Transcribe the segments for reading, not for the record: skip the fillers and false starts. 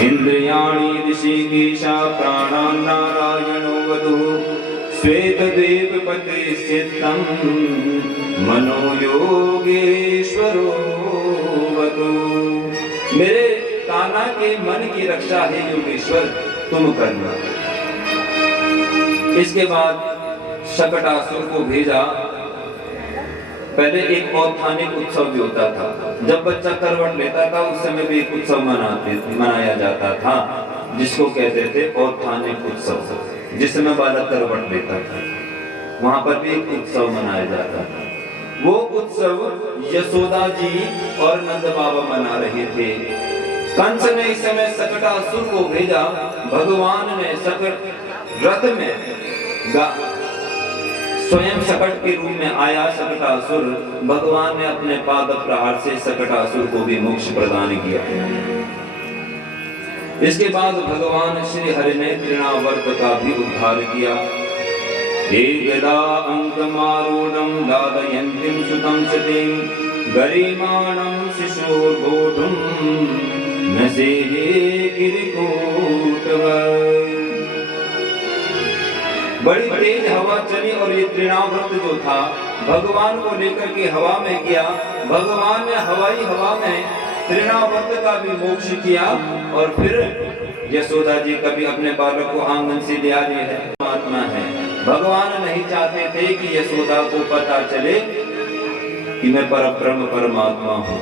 इंद्रियाणि ऋषिकेशा प्राणान् नारायणो वधुः श्वेतद्वीपपते स्थितं मनो योगेश्वरो वधुः। मेरे कान्हा के मन की रक्षा है योगेश्वर तुम करना। इसके बाद शकटासुर को भेजा। पहले एक औत्थानिक उत्सव भी होता था, जब बच्चा करवट लेता था उस समय भी एक उत्सव मनाया जाता था जिसको कहते थे औत्थानिक उत्सव, जिसमें बालक करवट लेता था वहां पर भी एक उत्सव मनाया जाता था। वो उत्सव यशोदा जी और नंद बाबा मना रहे थे। कंस ने इस समय शकटासुर को भेजा। भगवान ने शकट रथ में स्वयं शकट के रूप में आया शकटासुर। भगवान ने अपने पाद प्रहार से शकटासुर को भी मोक्ष प्रदान किया। इसके बाद भगवान श्री हरि ने तृणावर्त का भी उद्धार किया। एकदा अंकमारूढ़ं दादयन्तीं सुतं सतीं गरिमाणं शिशोर्बोधुं नसेहे गिरिकूटवत्। बड़ी तेज हवा चली और ये तृणावर्त जो था भगवान को लेकर के हवा में गया। भगवान ने हवाई हवा में तृणावर्त का भी मोक्ष किया। और फिर यशोदा जी कभी अपने बालक को आंगन से ले आए हैं, परमात्मा है। भगवान नहीं चाहते थे कि यशोदा को पता चले कि मैं परब्रह्म परमात्मा हूँ।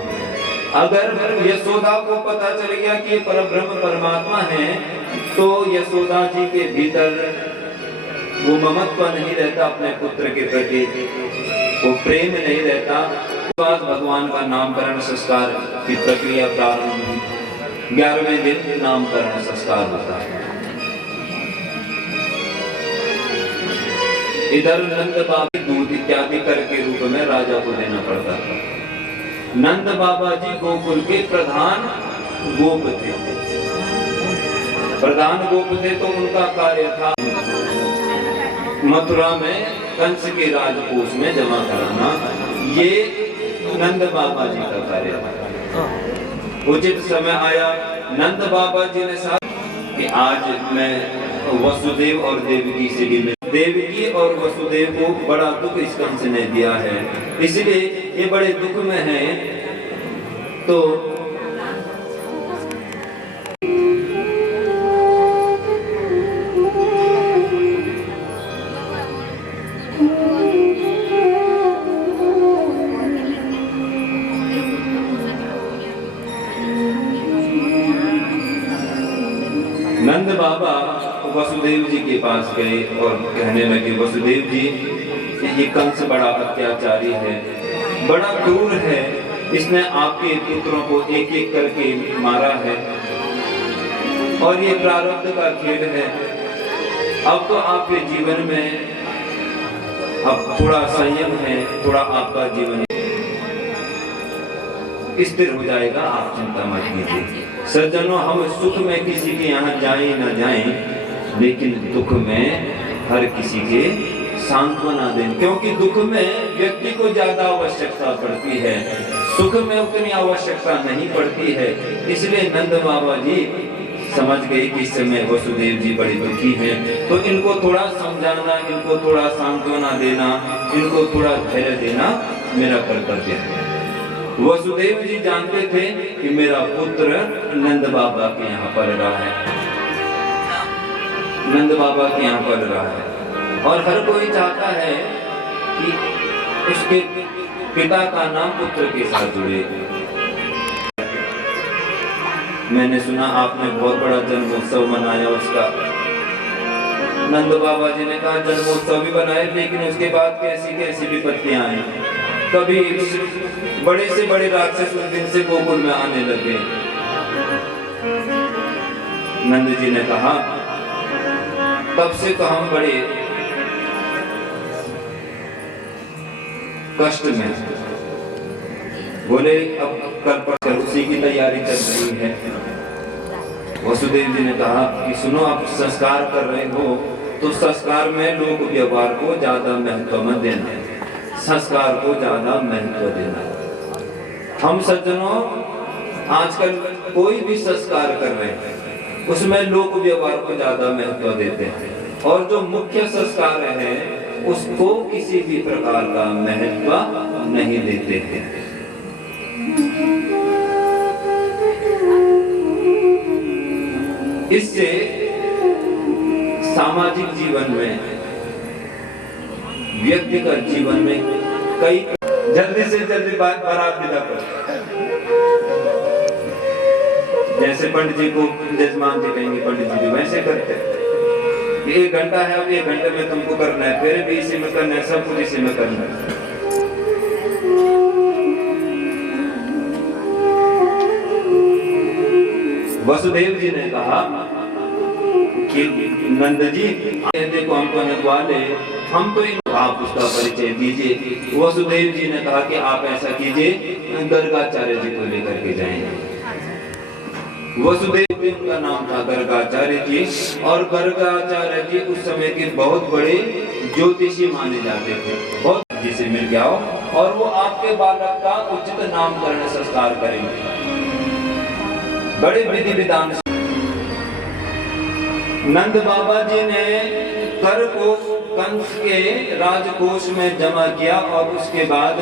अगर यशोदा को पता चल गया कि ये परब्रह्म परमात्मा है तो यशोदा जी के भीतर वो ममत्व नहीं रहता, अपने पुत्र के प्रति वो प्रेम नहीं रहता। बाद भगवान का नामकरण संस्कार की प्रक्रिया प्रारंभ हुई। 11वें दिन नामकरण संस्कार होता है। इधर नंद बाबा दूध इत्यादि कर के रूप में राजा को देना पड़ता था। नंद बाबा जी गोकुल के प्रधान गोप थे। प्रधान गोप थे तो उनका कार्य था मथुरा में कंस के राजकोष में जमा कराना। ये नंद बाबा जी का कार्य था। उचित समय आया, नंद बाबा जी ने कहा कि आज मैं वसुदेव और देवकी से भी मिल। देवकी और वसुदेव को बड़ा दुख इस कंस ने दिया है, इसलिए ये बड़े दुख में हैं। तो नंद बाबा वसुदेव जी के पास गए और कहने लगे, वसुदेव जी ये कंस बड़ा अत्याचारी है, बड़ा क्रूर है, इसने आपके पुत्रों को एक एक करके मारा है और ये प्रारब्ध का खेल है। अब तो आपके जीवन में अब थोड़ा संयम है, थोड़ा आपका जीवन स्थिर हो जाएगा, आप चिंता मत कीजिए। सज्जनों, हम सुख में किसी के यहाँ जाएं ना जाएं, लेकिन दुख में हर किसी के सांत्वना दें, क्योंकि दुख में व्यक्ति को ज्यादा आवश्यकता पड़ती है, सुख में उतनी आवश्यकता नहीं पड़ती है। इसलिए नंद बाबा जी समझ गए कि इस समय वसुदेव जी बड़े दुखी हैं, तो इनको थोड़ा समझाना, इनको थोड़ा सांत्वना देना, इनको थोड़ा धैर्य देना मेरा कर्तव्य है। वसुदेव जी जानते थे कि मेरा पुत्र नंद बाबा के यहाँ पढ़ रहा है, नंद बाबा के यहाँ पढ़ रहा है, और हर कोई चाहता है कि उसके पिता का नाम पुत्र के साथ जुड़े। मैंने सुना आपने बहुत बड़ा जन्मोत्सव मनाया उसका। नंद बाबा जी ने कहा जन्मोत्सव भी बनाए, लेकिन उसके बाद कैसी कैसी विपत्तियां आई। कभी बड़े से बड़े राक्षस उस दिन से गोकुल में आने लगे। नंद जी ने कहा तब से तो हम बड़े कष्ट में। बोले अब कल पर उसी की तैयारी चल रही है। वसुदेव जी ने कहा कि सुनो, आप संस्कार कर रहे हो तो संस्कार में लोक व्यवहार को ज्यादा महत्व मत देना, संस्कार को ज्यादा महत्व देना। हम सज्जनों आजकल कोई भी संस्कार कर रहे हैं, उसमें लोक व्यवहार को ज्यादा महत्व देते हैं, और जो मुख्य संस्कार है उसको किसी भी प्रकार का महत्व नहीं देते हैं। इससे सामाजिक जीवन में, व्यक्तिगत जीवन में कई जल्दी से जल्दी बारात विदा करो। जैसे पंडित जी को जजमान जी कहेंगे, पंडित जी वैसे करते हैं। 1 घंटा है, अब 1 घंटे में तुमको करना है, फिर भी इसी में करना है, सब कुछ इसी में करना है। वसुदेव जी ने कहा कि नंद जी देखो हमको नगवाले, हम तो आप उसका परिचय दीजिए। वसुदेव जी ने कहा कि आप ऐसा कीजिए, गर्गाचार्य जी को लेकर के जाएंगे। वसुदेव का नाम था गर्गाचार्य जी, और गर्गाचार्य जी उस समय के बहुत बड़े ज्योतिषी माने जाते थे। बहुत जी से मिल जाओ और वो आपके बालक का उचित नामकरण संस्कार करेंगे, बड़े विधि विधान। नंद बाबा जी ने कर को कंस के राजकोष में जमा किया, और उसके बाद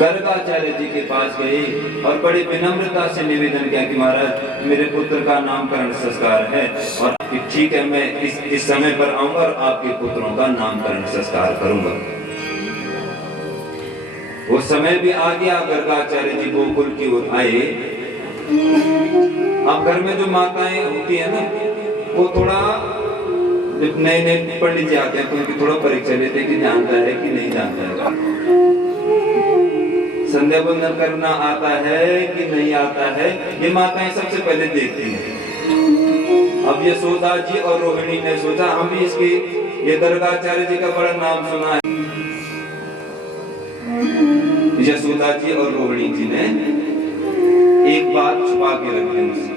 गर्गाचार्य जी के पास गए और बड़ी विनम्रता से निवेदन किया कि महाराज मेरे पुत्र का नामकरण संस्कार है, और ठीक है मैं इस समय पर आऊंगा और आपके पुत्रों का नामकरण संस्कार करूंगा। वो समय भी आ गया, गर्गाचार्य जी गोकुल की ओर आए। अब घर में जो माताएं होती है ना, वो थोड़ा नए नए पंडित जी आते हैं तो उनकी थोड़ा परीक्षा लेते हैं कि जानता है कि नहीं जानता है, संध्या बंदन करना आता है कि नहीं आता है, ये माताएं सबसे पहले देखती हैं। अब यशोदा जी और रोहिणी ने सोचा हम भी इसके ये गर्गाचार्य जी का बड़ा नाम सुना है। यशोदा जी और रोहिणी जी ने एक बात छुपा के रखी मुझसे।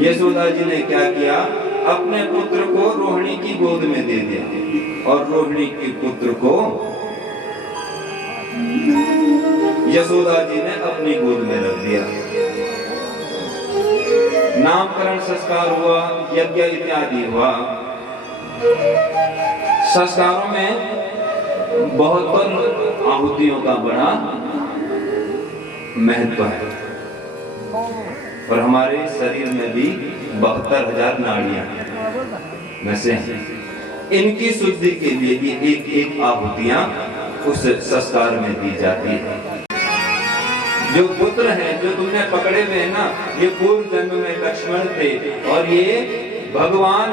यशोदा जी ने क्या किया, अपने पुत्र को रोहिणी की गोद में दे दिया और रोहिणी के पुत्र को यशोदा जी ने अपनी गोद में रख दिया। नामकरण संस्कार हुआ, यज्ञ इत्यादि हुआ। संस्कारों में बहुत आहुतियों का बड़ा महत्व है, और हमारे शरीर में भी 72,000 नाड़ियां नसें हैं। इनकी शुद्धि के लिए भी एक एक आहुतियां उस संस्कार में दी जाती है। जो पुत्र हैं जो तुमने पकड़े हुए हैं ना, ये पूर्व जन्म में लक्ष्मण थे, और ये भगवान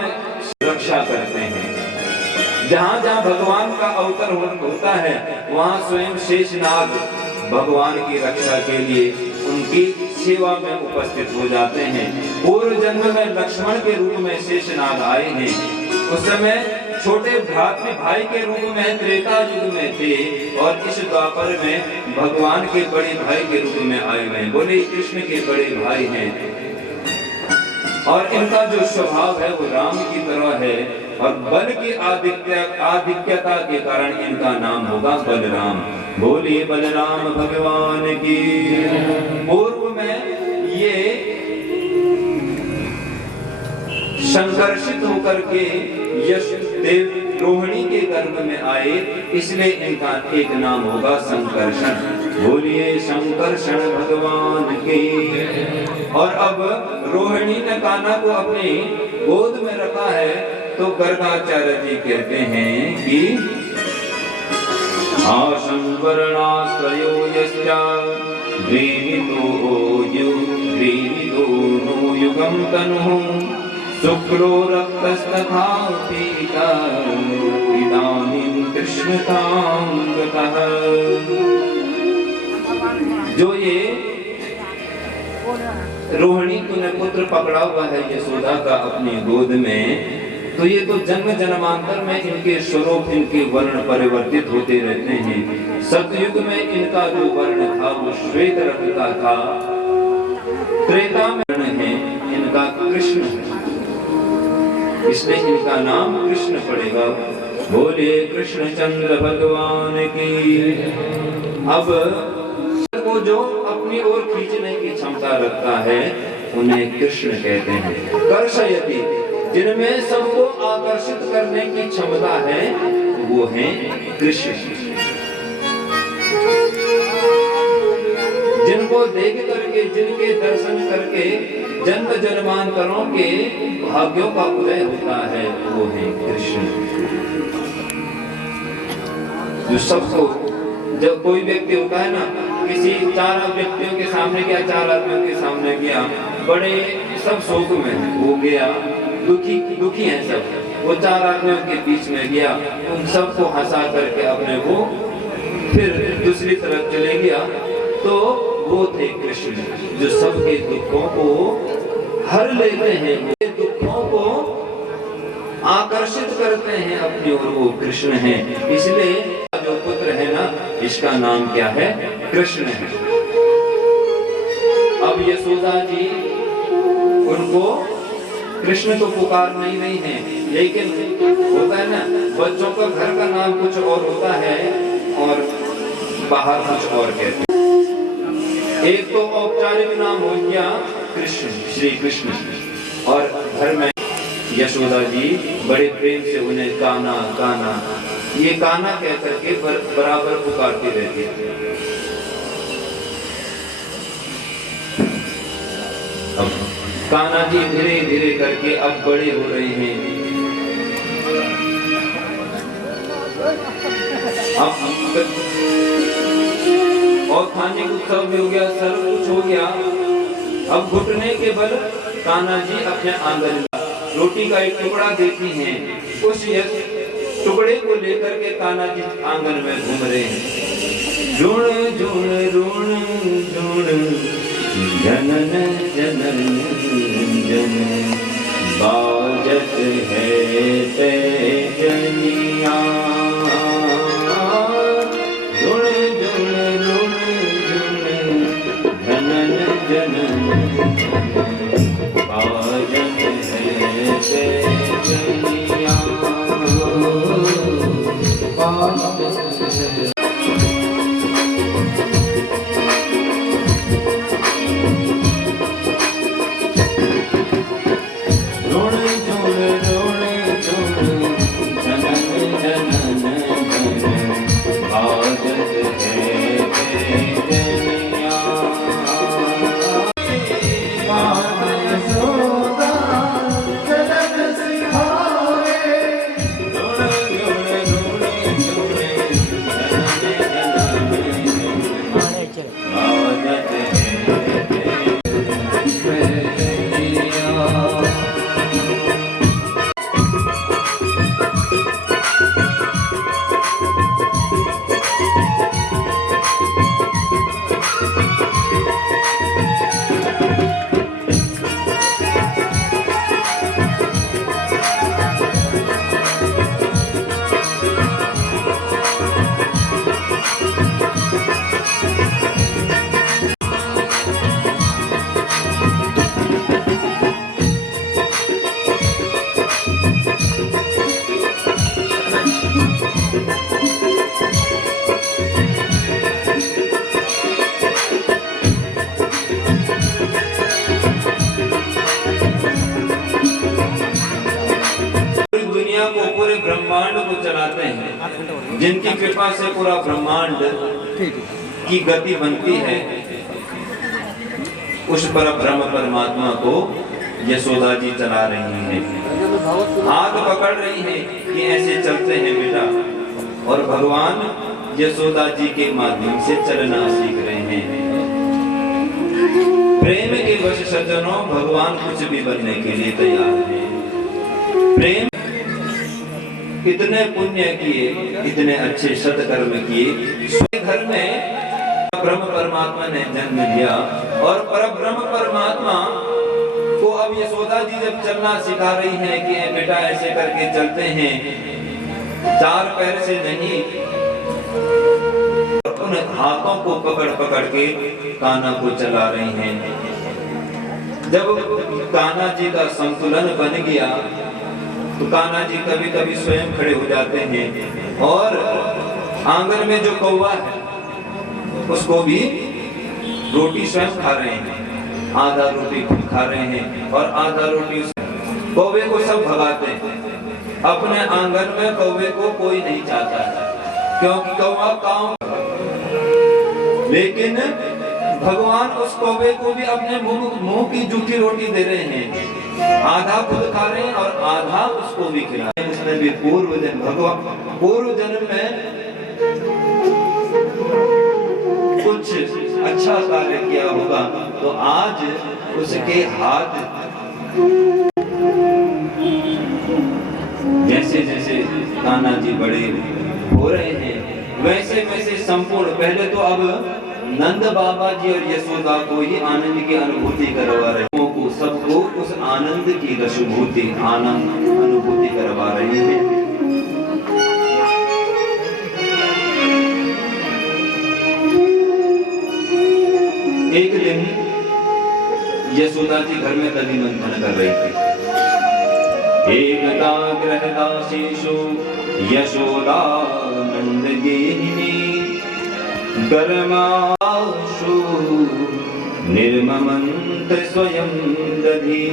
रक्षा करते हैं। जहां जहां भगवान का अवतार होता है, वहां स्वयं शेषनाग भगवान की रक्षा के लिए उनकी सेवा में उपस्थित हो जाते हैं। पूर्व जन्म में लक्ष्मण के रूप में शेषनाग आए हैं। उस समय छोटे भाई के रूप में त्रेता युग में थे, और इस द्वापर में भगवान के बड़े भाई के रूप में आए हुए हैं। बोले कृष्ण के बड़े भाई हैं, और इनका जो स्वभाव है वो राम की तरह है, और बल की आधिक्यता के कारण इनका नाम होगा बलराम। बोलिए बलराम भगवान की। पूर्व में ये संकर्षित होकर के यश देव रोहिणी के गर्भ में आए, इसलिए इनका एक नाम होगा संकर्षण। बोलिए संकर्षण भगवान की। और अब रोहिणी ने कान्हा को अपनी गोद में रखा है, तो गर्गाचार्य जी कहते हैं कि आशंवरणास्त्रयो यस्या द्विनितो नो युगं तनुः शुक्रो रक्तस्तथा पीता इदानीं कृष्णतां गतः। जो ये रोहिणी ने पुत्र पकड़ा हुआ है यशोदा का अपनी गोद में, तो ये तो जन्म जन्मांतर में इनके स्वरूप, इनके वर्ण परिवर्तित होते रहते हैं। सतयुग में इनका जो वर्ण था वो श्वेत रंग का था, त्रेता में वर्ण है इनका कृष्ण है, इसलिए इनका नाम कृष्ण पड़ेगा। बोले कृष्णचंद्र भगवान की। अब को जो अपनी ओर खींचने की क्षमता रखता है, उन्हें कृष्ण कहते हैं। कर्षयति, जिनमें सबको आकर्षित करने की क्षमता है, वो हैं कृष्ण। जिनको देख करके, जिनके दर्शन करके जन्म जन्मांतरों के भाग्यों का उदय होता है, वो है कृष्ण। जो सबको, जब कोई व्यक्ति होता है ना, किसी 4 व्यक्तियों के सामने गया, 4 आदमियों के सामने गया, बड़े सब शोक में वो गया, दुखी हैं सब, वो 4 आदमियों के बीच में गया, उन सबको हंसा करके अपने को फिर दूसरी तरफ चले गया, तो वो थे कृष्ण, जो सबके दुखों को हर लेते हैं, वो दुखों को आकर्षित करते हैं अपनी ओर, वो कृष्ण हैं। इसलिए जो पुत्र है ना, इसका नाम क्या है? कृष्ण है। अब यशोदा जी उनको कृष्ण तो पुकार नहीं रही हैं, लेकिन होता है ना, बच्चों का घर का नाम कुछ और होता है और बाहर कुछ और कहते हैं। एक तो औपचारिक नाम हो गया कृष्ण, श्री कृष्ण, और घर में यशोदा जी बड़े प्रेम से उन्हें कान्हा कान्हा, ये कान्हा कह करके बराबर पुकारती रहती है। अब कान्हा जी धीरे धीरे करके अब बड़े हो रहे हैं। अब और खाने का उत्सव भी हो गया, सर्व कुछ हो गया। अब घुटने के बल कान्हा जी अपने आंगन में रोटी का एक टुकड़ा देती हैं, उस टुकड़े को लेकर के कान्हा जी आंगन में घूम रहे हैं। झुण झुण रुण झुण जनन जनन जन बाजत है पैजनिया, झुण झुण रुण झुण जनन जनन बाजत है पैजनिया, पूरे ब्रह्मांड को चलाते हैं, जिनकी कृपा से पूरा ब्रह्मांड की गति बनती है, उस पर ब्रह्म परमात्मा को यशोदा जी चला रही हैं, हाथ पकड़ रही हैं कि ऐसे चलते हैं बेटा, और भगवान यशोदा जी के माध्यम से चलना सीख रहे हैं। प्रेम के वश सज्जनों, भगवान कुछ भी बनने के लिए तैयार हैं। प्रेम इतने पुण्य किए, इतने अच्छे सत्कर्म किए, घर में ब्रह्म परमात्मा ने जन्म लिया, और पर ब्रह्म परमात्मा को अब यशोदा जी जब चलना सिखा रही हैं कि बेटा ऐसे करके चलते हैं, 4 पैर से नहीं, उन हाथों को पकड़ पकड़ के कान्हा को चला रही हैं। जब कान्हा जी का संतुलन बन गया तो कान्हा जी कभी कभी स्वयं खड़े हो जाते हैं, और आंगन में जो कौवा है उसको भी रोटी स्वयं खा रहे हैं। आधा रोटी खुद खा रहे हैं और आधा रोटी कौवे को सब भगाते हैं। अपने आंगन में कौवे को कोई नहीं चाहता है, क्योंकि कौवा काम, लेकिन भगवान उस कौवे को भी अपने मुंह की जूठी रोटी दे रहे हैं। आधा खुद खा रहे हैं और आधा उसको भी खिला रहे हैं। उसने भी पूर्व जन्म में कुछ अच्छा कार्य किया होगा, तो आज उसके हाथ जैसे जैसे कान्हा जी बड़े हो रहे हैं वैसे वैसे संपूर्ण, पहले तो अब नंद बाबा जी और यशोदा को ही आनंद की अनुभूति करवा रहे हैं, को सबको उस आनंद की रसभूति आनंद अनुभूति करवा रहे हैं। एक दिन यशोदा जी घर में दधि मंथन कर रही थी। एकदा गृहदासीषु यशोदा नंद गेहिनी गर्माशु निर्ममन्त स्वयं दधि।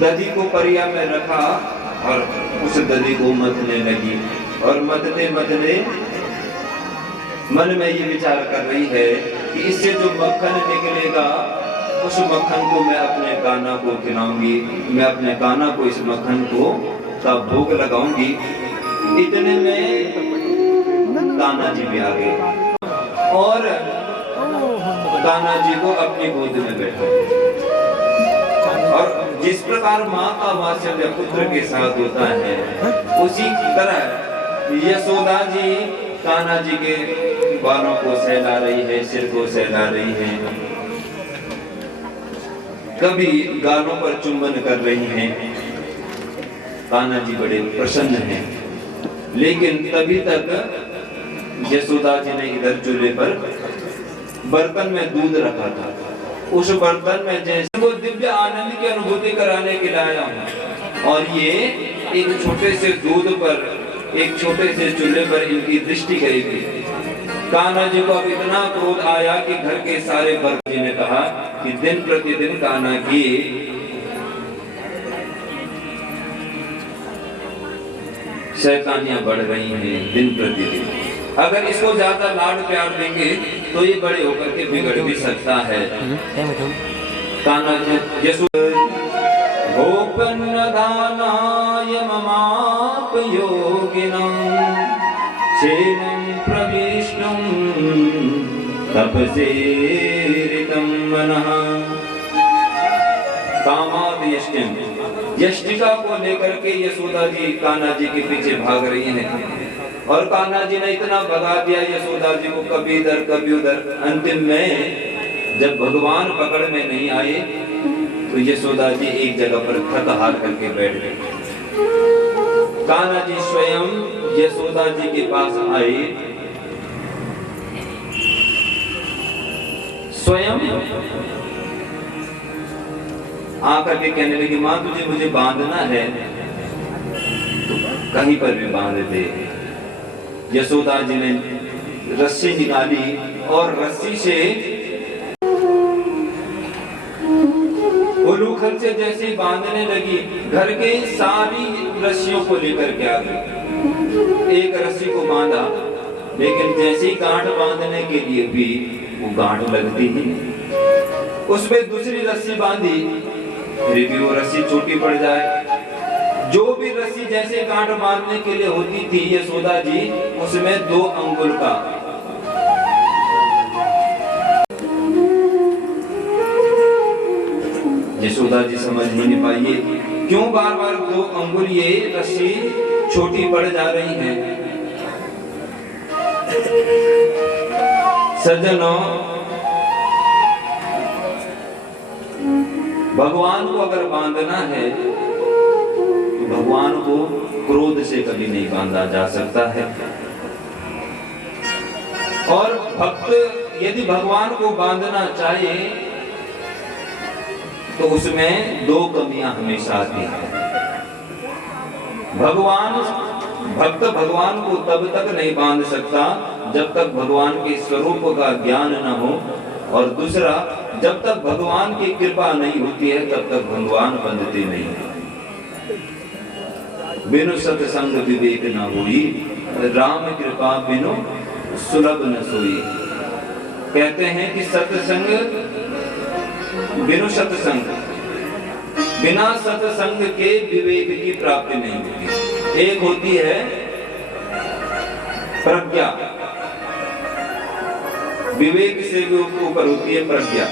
दधि को परिया में रखा और उस दधि को मथने लगी, और मथते मथते मन में ये विचार कर रही है कि इससे जो मक्खन निकलेगा उस मक्खन को मैं अपने कान्हा को खिलाऊंगी, मैं अपने कान्हा को इस मक्खन को का भोग लगाऊंगी। इतने में कान्हा जी भी आ गए और कान्हा जी को अपनी गोद में बैठा, और जिस प्रकार माँ का वात्सल्य पुत्र के साथ होता है उसी तरह यशोदा जी कान्हा जी के बालों को सहला रही है, सिर को सहला रही है, कभी गालों पर चुंबन कर रही हैं। कान्हा जी बड़े प्रसन्न हैं, लेकिन तभी तक यशोदा जी ने इधर चूल्हे पर बर्तन में दूध रखा था। उस बर्तन में जैसे वो दिव्य आनंद की अनुभूति कराने के लिए आया हूं, और ये एक छोटे से दूध पर, एक छोटे से चूल्हे पर इनकी दृष्टि गई थी। कान्हा जी को अब इतना क्रोध आया कि घर के सारे वर्ग जी ने कहा कि दिन प्रतिदिन कान्हा की शैतानियां बढ़ रही हैं दिन प्रतिदिन। अगर इसको ज्यादा लाड प्यार देंगे तो ये बड़े होकर के बिगड़ भी सकता है। कान्हा जी गोपन्नदानाय ममाप योगिनं क्षेमं प्रविष्टुं तपसेरितं मनः। कामाद यष्टिम, यष्टिका को लेकर के यशोदा जी कान्हा जी के पीछे भाग रही हैं, और कान्हा जी ने इतना भगा दिया यशोदा जी को, कभी इधर कभी उधर। अंतिम में जब भगवान पकड़ में नहीं आए तो यशोदा जी एक जगह पर थक हार करके बैठ गए। कान्हा जी स्वयं यशोदा जी के पास आए, स्वयं आकर के कहने लगी, माँ तुझे मुझे बांधना है तो कहीं पर भी बांध दे। यशोदा जी ने रस्सी निकाली और रस्सी से उलूखल से जैसे बांधने लगी, घर के सारी रस्सियों को लेकर के आ गई। एक रस्सी को बांधा, लेकिन जैसे ही गांठ बांधने के लिए भी वो गांठ लगती ही नहीं। उसमें दूसरी रस्सी बांधी, फिर भी वो रस्सी छोटी पड़ जाए। जो भी रस्सी जैसे गांठ बांधने के लिए होती थी यशोदा जी, उसमें 2 अंगुल का यशोदा जी समझ नहीं पाई क्यों बार बार 2 अंगुल ये रस्सी छोटी पड़ जा रही है। सज्जनों, भगवान को अगर बांधना है तो भगवान को क्रोध से कभी नहीं बांधा जा सकता है। और भक्त यदि भगवान को बांधना चाहे तो उसमें 2 कमियां हमेशा आती हैं। भक्त भगवान को तब तक नहीं बांध सकता जब तक भगवान के स्वरूप का ज्ञान न हो और दूसरा, जब तक भगवान की कृपा नहीं होती है तब तक भगवान बंधते नहीं है। बिनु सत्संग विवेक न होई, राम कृपा बिनु सुलभ न सोई। कहते हैं कि सत्संग, बिनु सत्संग, बिना सत्संग के विवेक की प्राप्ति नहीं होती। एक होती है प्रज्ञा, विवेक से भी ऊपर होती है प्रज्ञा,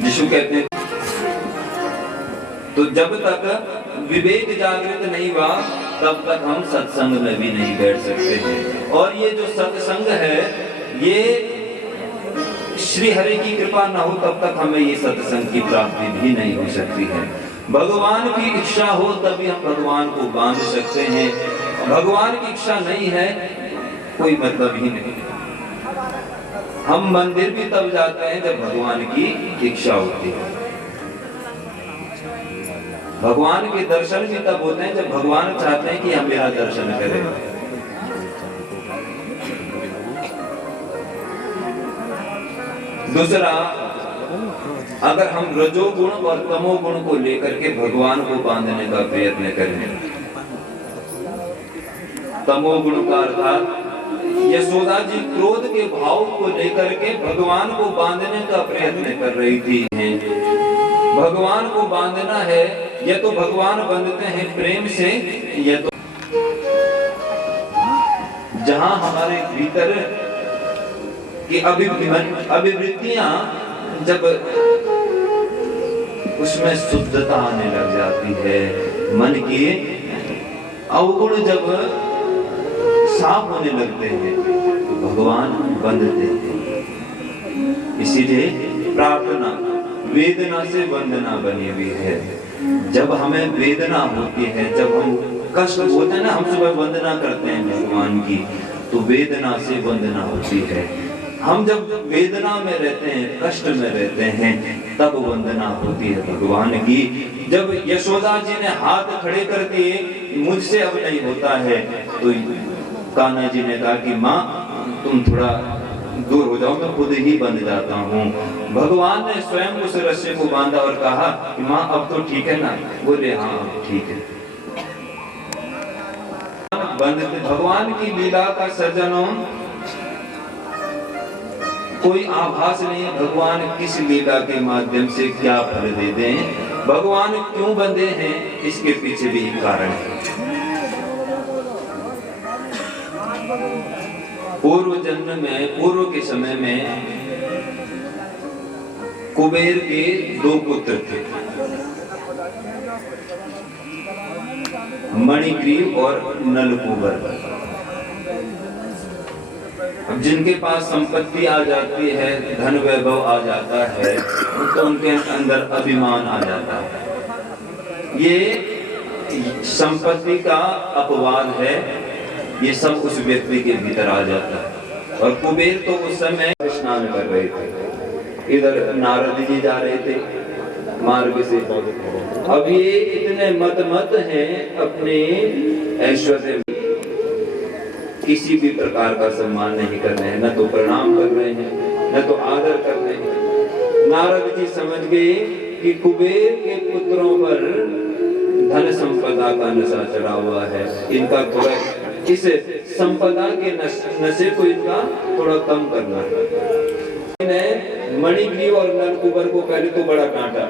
जिसको कहते हैं। तो जब तक विवेक जागृत नहीं हुआ तब तक हम सत्संग में भी नहीं बैठ सकते हैं। और ये जो सत्संग है, ये श्री हरि की कृपा न हो तब तक हमें ये सत्संग की प्राप्ति भी नहीं हो सकती है। भगवान की इच्छा हो तभी हम भगवान को बांध सकते हैं। भगवान की इच्छा नहीं है, कोई मतलब ही नहीं। हम मंदिर भी तब जाते हैं जब भगवान की इच्छा होती है। भगवान के दर्शन भी तब होते हैं जब भगवान चाहते हैं कि हम मेरा दर्शन करें। दूसरा, अगर हम रजोगुण और तमोगुण को लेकर के भगवान को बांधने का प्रयत्न करें, तमोगुण का अर्थात यशोदा जी क्रोध के भाव को लेकर के भगवान को बांधने का प्रयत्न कर रही थी। भगवान को बांधना है, या तो भगवान बंधते हैं प्रेम से, या तो जहां हमारे भीतर की अभिवृत्तियां जब उसमें शुद्धता आने लग जाती है, मन के अवगुण जब साफ होने लगते हैं तो भगवान बंधते हैं। इसीलिए प्रार्थना वेदना से वंदना बनी हुई है। जब हमें वेदना होती है, जब हम कष्ट होते हैं ना, हम सुबह वंदना करते हैं भगवान की, तो वेदना से वंदना होती है। हम जब वेदना में रहते हैं, कष्ट में रहते हैं, तब वंदना होती है भगवान की। जब यशोदा जी ने हाथ खड़े कर दिए, मुझसे अब नहीं होता है, तो कान्हा जी ने कहा कि माँ तुम थोड़ा दूर हो जाओ, मैं खुद ही बंध जाता हूँ। भगवान ने स्वयं उस रस्से को बांधा और कहा कि माँ अब तो ठीक है ना? बोले हाँ ठीक है। भगवान की लीला का सर्जनों कोई आभास नहीं, भगवान किस लीला के माध्यम से क्या फल दे दें, भगवान क्यों बंधे हैं, इसके पीछे भी एक कारण है। पूर्व जन्म में, पूर्व के समय में कुबेर के 2 पुत्र थे, मणिग्रीव और नलकूबर। अब जिनके पास संपत्ति आ जाती है, धन वैभव आ जाता है, तो उनके अंदर अभिमान आ जाता है। ये संपत्ति का अपवाद है, ये सब उस व्यक्ति के भीतर आ जाता है। और कुबेर तो उस समय स्नान कर रहे थे, इधर नारद जी जा रहे थे मार्ग से। अब ये इतने मत हैं अपने ऐश्वर्य में, किसी भी प्रकार का सम्मान नहीं कर रहे हैं, न तो प्रणाम कर रहे हैं, न तो आदर कर रहे हैं। नारद जी समझ गए कि कुबेर के पुत्रों पर धन संपदा का नशा चढ़ा हुआ है, इनका थोड़ा इस संपदा के नशे को इनका थोड़ा कम करना है। मणिग्रीव और नलकूबर को पहले तो बड़ा डांटा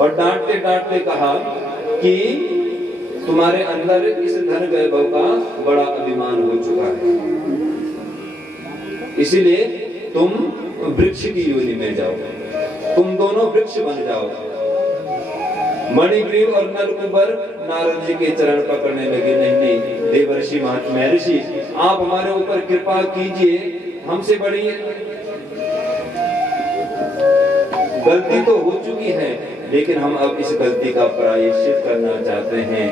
और डांटते डांटते कहा कि तुम्हारे अंदर इस धन वैभव का बड़ा अभिमान हो चुका है, इसीलिए तुम वृक्ष की योनि में जाओ, तुम दोनों वृक्ष बन जाओ। मणिग्रीव और नलकूबर नारद जी के चरण पकड़ने लगे, नहीं देवर्षि महर्षि, आप हमारे ऊपर कृपा कीजिए, हमसे बड़ी गलती तो हो चुकी है, लेकिन हम अब इस गलती का प्रायश्चित करना चाहते हैं।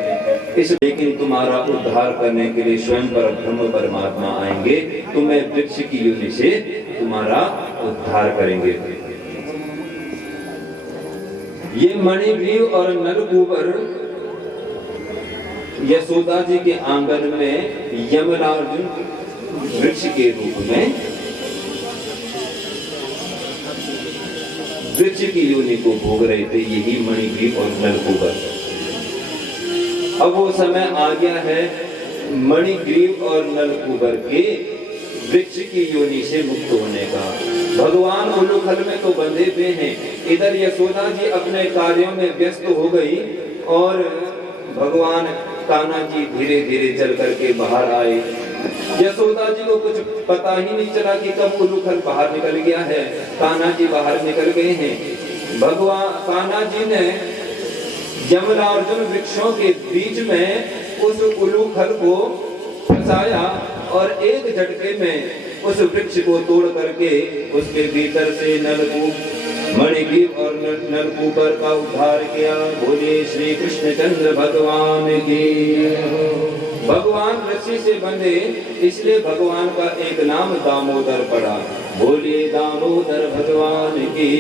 लेकिन तुम्हारा उद्धार करने के लिए स्वयं परब्रह्म परमात्मा आएंगे, तुम्हें वृक्ष की योनि से तुम्हारा उद्धार करेंगे। ये मणिग्रीव और नलकूबर यशोदा जी के आंगन में यमराज वृक्ष के रूप में वृक्ष की योनि को भोग रहे थे, यही मणिग्रीव और नलकूबर। अब वो समय आ गया है मणिग्रीव और नलकूबर के वृक्ष की योनि से मुक्त होने का। भगवान उलूखल में तो बंधे हुए हैं, इधर यशोदा जी अपने कार्यों में व्यस्त हो गई और भगवान कान्हा जी धीरे धीरे चल करके बाहर आए। यशोदा जी को कुछ पता ही नहीं चला कि कब उलूखल बाहर निकल गया है, कान्हा जी बाहर निकल गए हैं। भगवान कान्हा जी ने जमरार्जुन वृक्षों के बीच में उस उलूखल को फंसाया और एक झटके में उस वृक्ष को तोड़ करके उसके भीतर से मणिग्रीव और नलकूबर का उद्धार किया। बोले श्री कृष्ण चंद्र भगवान की। भगवान रस्सी से बंधे, इसलिए भगवान का एक नाम दामोदर पड़ा। बोलिए दामोदर भगवान की।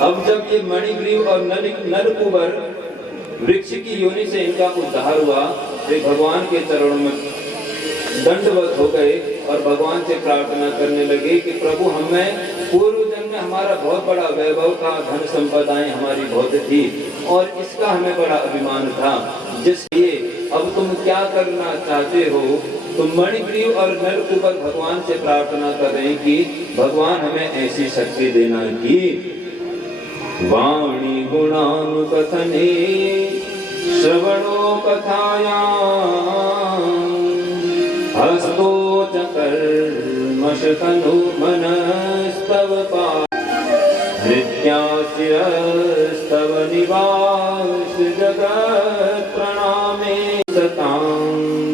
अब जब ये मणिग्रीव और नलकूबर वृक्ष की योनि से इनका उद्धार हुआ, वे भगवान के चरणों में दंडवत हो गए और भगवान से प्रार्थना करने लगे कि प्रभु, हमें पूर्व जन्म में हमारा बहुत बड़ा वैभव था, धन संपदाएं हमारी बहुत थी और इसका हमें बड़ा अभिमान था, जिसलिए अब तुम क्या करना चाहते हो? तुम मणिग्रीव और नलकूबर भगवान से प्रार्थना कर रहे हैं कि भगवान हमें ऐसी शक्ति देना कि वाणी गुणानुकथने श्रवणो कथायां हस्तो च कर्मशतनु मनस्तव नित्यासिरस्तव निवास जगत् प्रणामे सतां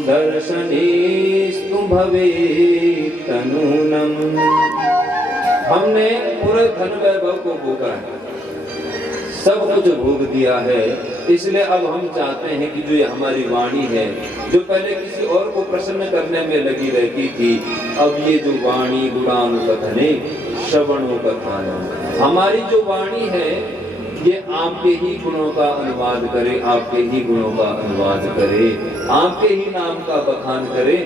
दर्शनेस्तु भवेत् तनूनम्। हमने पूरे धन वैभव को भोगा है, सब कुछ भोग दिया है, इसलिए अब हम चाहते हैं कि जो ये हमारी वाणी है, जो पहले किसी और को प्रसन्न करने में लगी रहती थी, अब ये जो वाणी गुणानुकथने श्रवणो कथायां, हमारी जो वाणी है ये आपके ही गुणों का अनुवाद करे, आपके ही गुणों का अनुवाद करे, आपके ही नाम का बखान करे,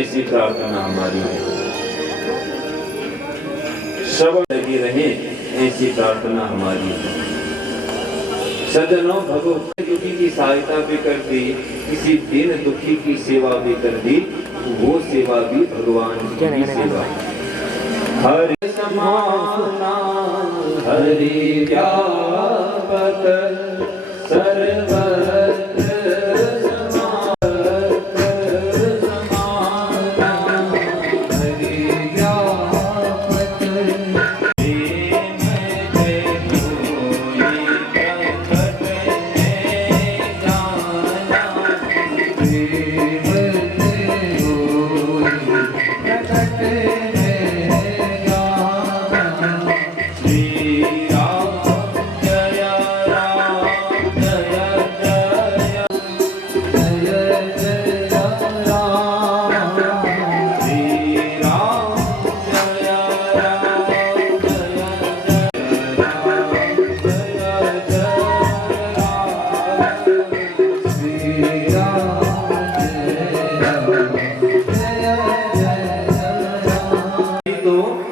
ऐसी प्रार्थना हमारी है। श्रवण लगी रहे, ऐसी प्रार्थना हमारी है। सज्जनों, भगवान दुखी की सहायता भी कर दी, किसी दीन दुखी की सेवा भी कर दी, वो सेवा भी भगवान की सेवा। हरि समाना हरि व्यापक सर्वत्र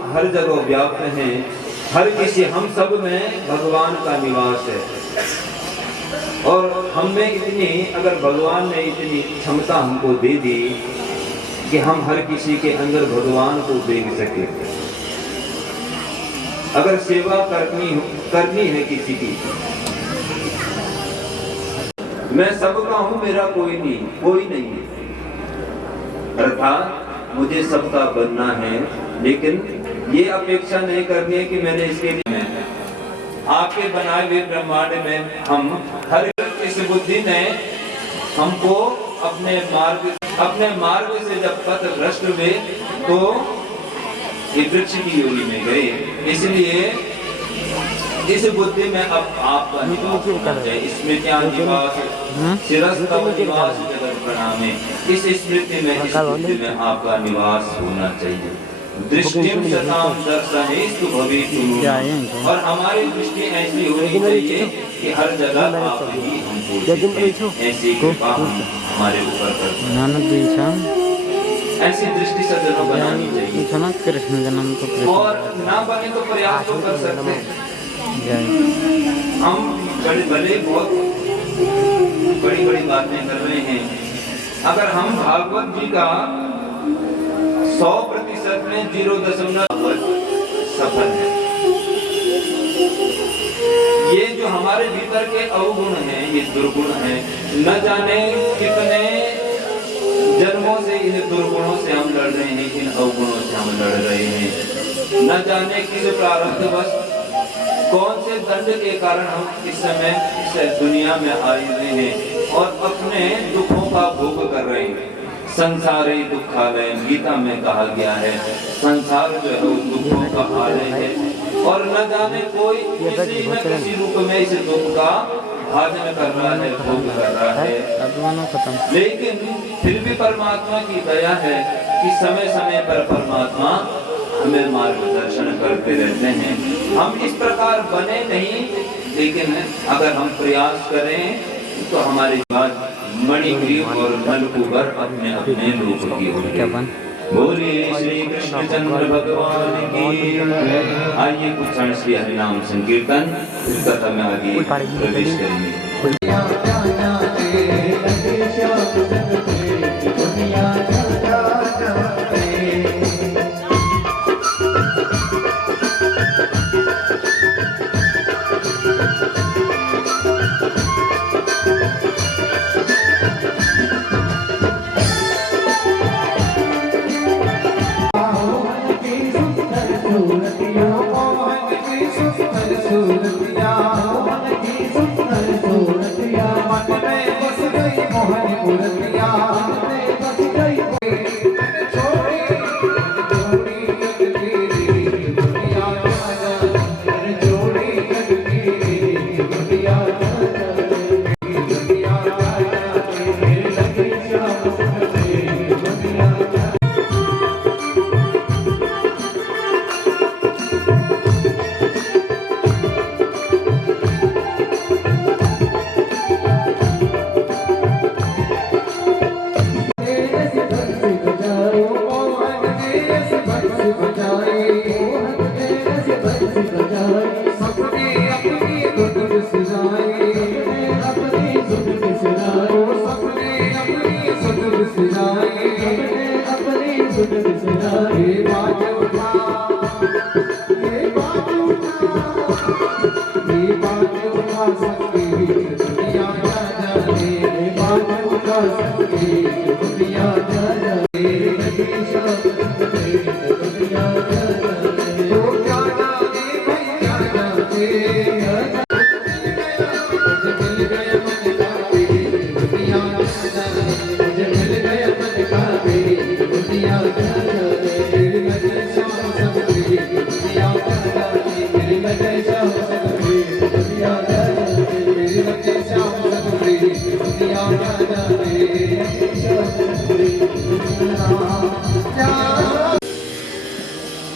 हर जगह व्याप्त हैं, हर किसी हम सब में भगवान का निवास है। और हमें इतनी, अगर भगवान ने इतनी क्षमता हमको दे दी कि हम हर किसी के अंदर भगवान को देख सके। अगर सेवा करनी है किसी की, मैं सबका हूं, मेरा कोई नहीं है, अर्थात मुझे सबका बनना है, लेकिन ये अपेक्षा नहीं करनी है कि मैंने इसके लिए आपके बनाए हुए ब्रह्मांड में हम हर इस बुद्धि ने हमको अपने मार्ग से जब पथ भ्रष्ट हुए तो ये वृक्ष की योनि में गए। इसलिए इस बुद्धि में अब आपका निवास होना चाहिए। स्मृत्यां निवास शिरस्तव निवास जगत प्रणामे, इस स्मृति में, इस बुद्धि में आपका निवास होना चाहिए। दृष्टिम सताम दर्शनेस्तु भवेत्, और हमारी दृष्टि ऐसी होनी चाहिए कि हर जगह आप ही हमको ऐसी कृपा हमारे ऊपर करते हैं। ऐसी दृष्टि सज्जनों बनानी चाहिए। कृष्ण जन्म तो कृष्ण और ना बने तो प्रयास तो कर सकते हैं। हम बड़े भले बहुत बड़ी बड़ी बातें कर रहे हैं, अगर हम भागवत जी का 100% में 0.0 सफल है। ये जो हमारे भीतर के अवगुण हैं, ये दुर्गुण हैं, न जाने कितने जन्मों से इन दुर्गुणों से हम लड़ रहे हैं, इन अवगुणों से हम लड़ रहे हैं। न जाने किस प्रारब्धवश कौन से दंड के कारण हम इस समय इस दुनिया में आए हुए हैं और अपने दुखों का भोग कर रहे हैं। संसार ही दुखालय, गीता में कहा गया है, संसार जो है वो दुखों का आलय है और न जाने कोई किसी न किसी रूप में इस दुख का भाजन कर रहा है, भोग कर रहा है। लेकिन फिर भी परमात्मा की दया है कि समय समय पर परमात्मा हमें मार्गदर्शन करते रहते हैं। हम इस प्रकार बने नहीं, लेकिन अगर हम प्रयास करें तो हमारी बात मणिग्रीव और नलकूबर अपने अपने रूप की होगी। बोलिए श्री कृष्णचंद्र भगवान की। आइए कुछ क्षण श्री हरिनाम संकीर्तन, इस कथा में आगे प्रवेश करेंगे।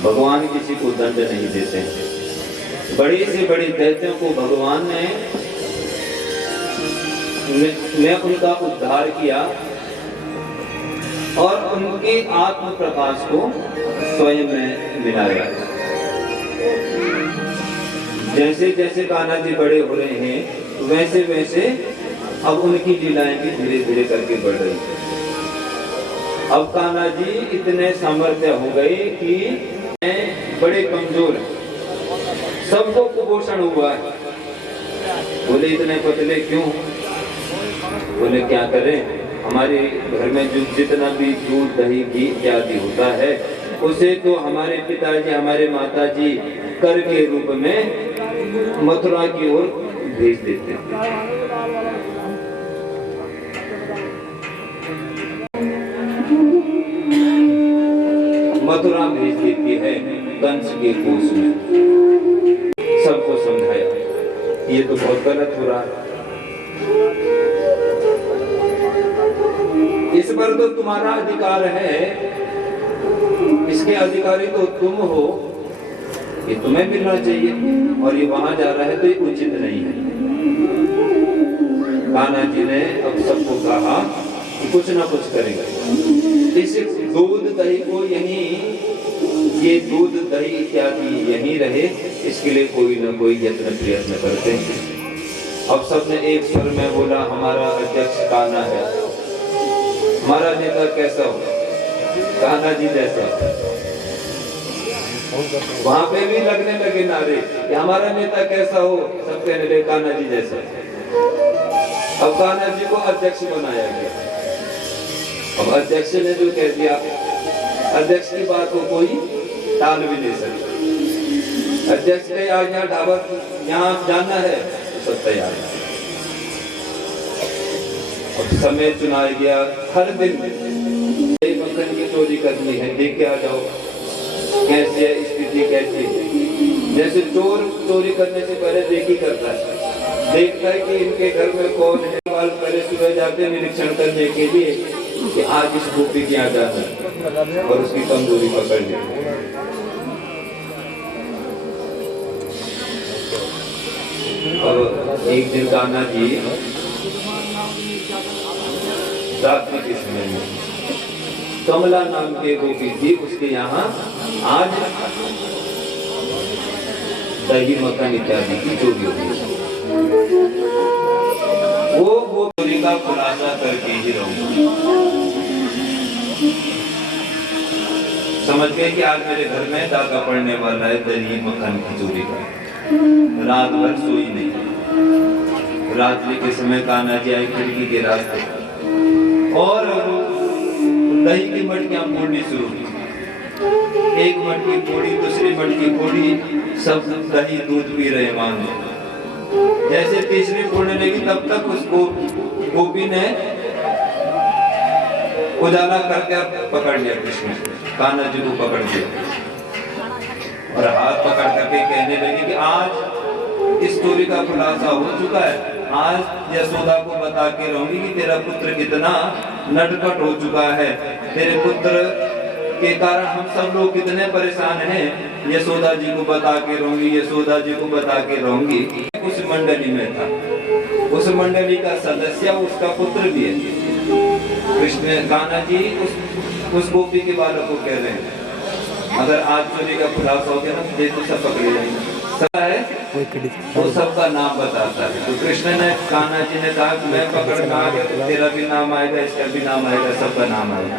भगवान किसी को दंड नहीं देते। बड़े से बड़े दैत्यों को भगवान ने उनका उद्धार किया और उनके आत्म प्रकाश को स्वयं में मिलाया। जैसे जैसे कान्हा जी बड़े हो रहे हैं, वैसे वैसे अब उनकी लीलाएं भी धीरे धीरे करके बढ़ रही है। अब कान्हा जी इतने सामर्थ्य हो गए कि बड़े कमजोर, सबको कुपोषण हुआ है। बोले इतने पतले क्यों? बोले क्या करें, हमारे घर में जो जितना भी दूध दही घी इत्यादि होता है, उसे तो हमारे पिताजी हमारे माताजी कर के रूप में मथुरा की ओर भेज देते हैं। मथुरा भेज देती है कंस के कोष में। सबको समझाया ये तो बहुत गलत हो रहा है, इस पर तो तुम्हारा अधिकार है, इसके अधिकारी तो तुम हो, ये तुम्हें मिलना चाहिए और ये वहां जा रहा है तो ये उचित नहीं है। कान्हा जी ने अब सबको कहा कि कुछ ना कुछ करेंगे। इस दूध दही को यहीं, ये दूध दही इत्यादि यहीं रहे, इसके लिए कोई ना कोई यत्न प्रयत्न करते हैं। अब सबने एक स्वर में बोला हमारा अध्यक्ष कान्हा है। हमारा नेता कैसा हो? कान्हा जी जैसा। वहां पे भी लगने लगे नारे कि हमारा नेता कैसा हो, सब कहने लगे कान्हा जी जैसा। अब कान्हा जी को अध्यक्ष बनाया गया। अब अध्यक्ष ने जो कह दिया, अध्यक्ष की बात को कोई टाल भी नहीं सकता। अध्यक्ष के आज यहाँ ढाबा यहाँ जाना है, सब तैयार है। अब समय चुनाया गया, हर दिन मक्खन की चोरी करनी है, देख के आ जाओ कैसे स्थिति कैसी है। जैसे चोर चोरी करने से पहले देखी करता है, देखता है कि इनके घर में कौन है। पहले सुबह जाते हैं निरीक्षण करने के लिए कि आज इस गोपी के यहाँ जाना है और उसकी कमजोरी पकड़ ली। अब एक दिन कान्हा जी रात्रि के समय में कमला नाम की गोपी थी, उसके यहाँ आज दही मक्खन इत्यादि की चोरी हो गई। वो चोरी का खुलासा करके ही रहूंगा। समझ गए कि आज मेरे घर में डाका पड़ने वाला है दही मक्खन की चोरी का। रात भर सोई नहीं। रात्रि के समय कान्हा जी आए खिड़की के रास्ते और दही की मटकियां फोड़नी शुरू की। एक मटकी फोड़ी, दूसरी मटकी फोड़ी, सब दही दूध पी रहे मान लो। जैसे तीसरी फोड़ने लगी तब तक उसको गोपी ने उजाला करके पकड़ लिया। कृष्ण कान्हा जी को पकड़ लिया और हाथ पकड़ करके कहने लगे कि आज इस चोरी का खुलासा हो चुका है। आज यशोदा को बता के रहूंगी कि तेरा पुत्र कितना नटखट हो चुका है, तेरे पुत्र के कारण हम सब लोग कितने परेशान हैं। यशोदा जी को बता के रहूंगी, यशोदा जी को बता के रहूंगी। उस मंडली में था, उस मंडली का सदस्य उसका पुत्र भी है। कृष्ण कान्हा जी उस गोपी के बालक को कह रहे हैं अगर आज चोरी का खुलासा हो गया ना तो सब पकड़े जाएंगे। सब है वो सबका नाम बताता है। तो कृष्ण ने कान्हा जी ने कहा कि मैं पकड़ में आ गया तो तेरा भी नाम आएगा, इसका भी नाम आएगा, सबका नाम आएगा।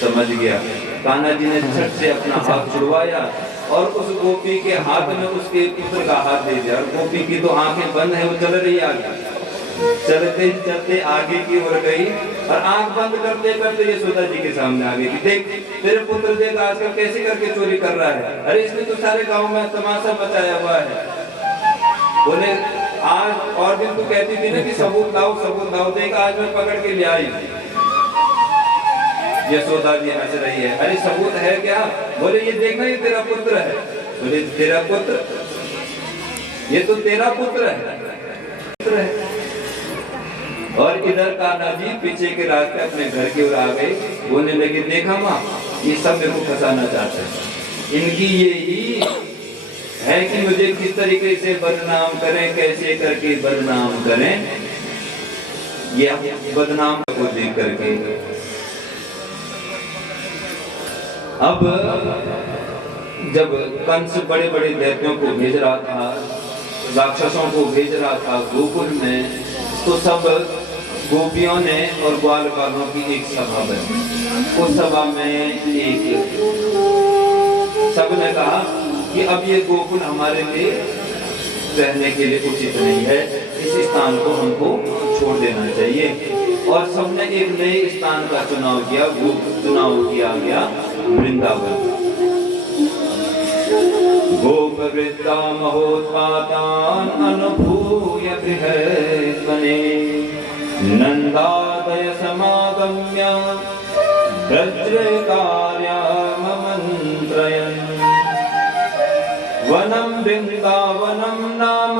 समझ गया। कान्हा जी ने झट से अपना हाथ छुड़वाया और उस गोपी के हाथ में उसके पुत्र का हाथ दे दिया। और गोपी की तो आंखें बंद है, वो चल रही आगे, चलते चलते आगे की ओर गई और आंख बंद करते करते यशोदा जी के सामने आ गई। देख तेरे पुत्र देख आजकल कैसे करके चोरी कर रहा है। अरे इसने तो सारे गांव में तमाशा मचाया हुआ है। बोले आज और दिन तू कहती थी ना कि सबूत लाओ, देख आज मैं पकड़ के ले आई। यशोदा जी हंस रही है। अरे सबूत है क्या? बोले ये देखना ये तेरा पुत्र है। बोले तेरा पुत्र? ये तो तेरा पुत्र है। और इधर कान्हा जी पीछे के रास्ते अपने घर की ओर आ गए। बोलने लगे देखा माँ ये सब मेरे को फंसाना चाहते हैं। इनकी ये ही है कि मुझे किस तरीके से बदनाम करें, कैसे करके बदनाम करें। ये बदनाम को देख करके अब जब कंस बड़े बड़े दैत्यों को भेज रहा था, राक्षसों को भेज रहा था गोकुल में, तो सब गोपियों ने और ग्वाल बालों की एक सभा बनी। उस सभा में सबने कहा कि अब ये गोकुल हमारे लिए रहने के लिए उचित नहीं है, इस स्थान को हमको छोड़ देना चाहिए। और सबने एक नए स्थान का चुनाव किया। वो चुनाव किया गया वृंदावन। गोप वृंदा महोत्पातान अनुभूय गृहस्वने नंदादय समागम्य व्रजकार्यममन्त्रयन् वनं वृंदावनं नाम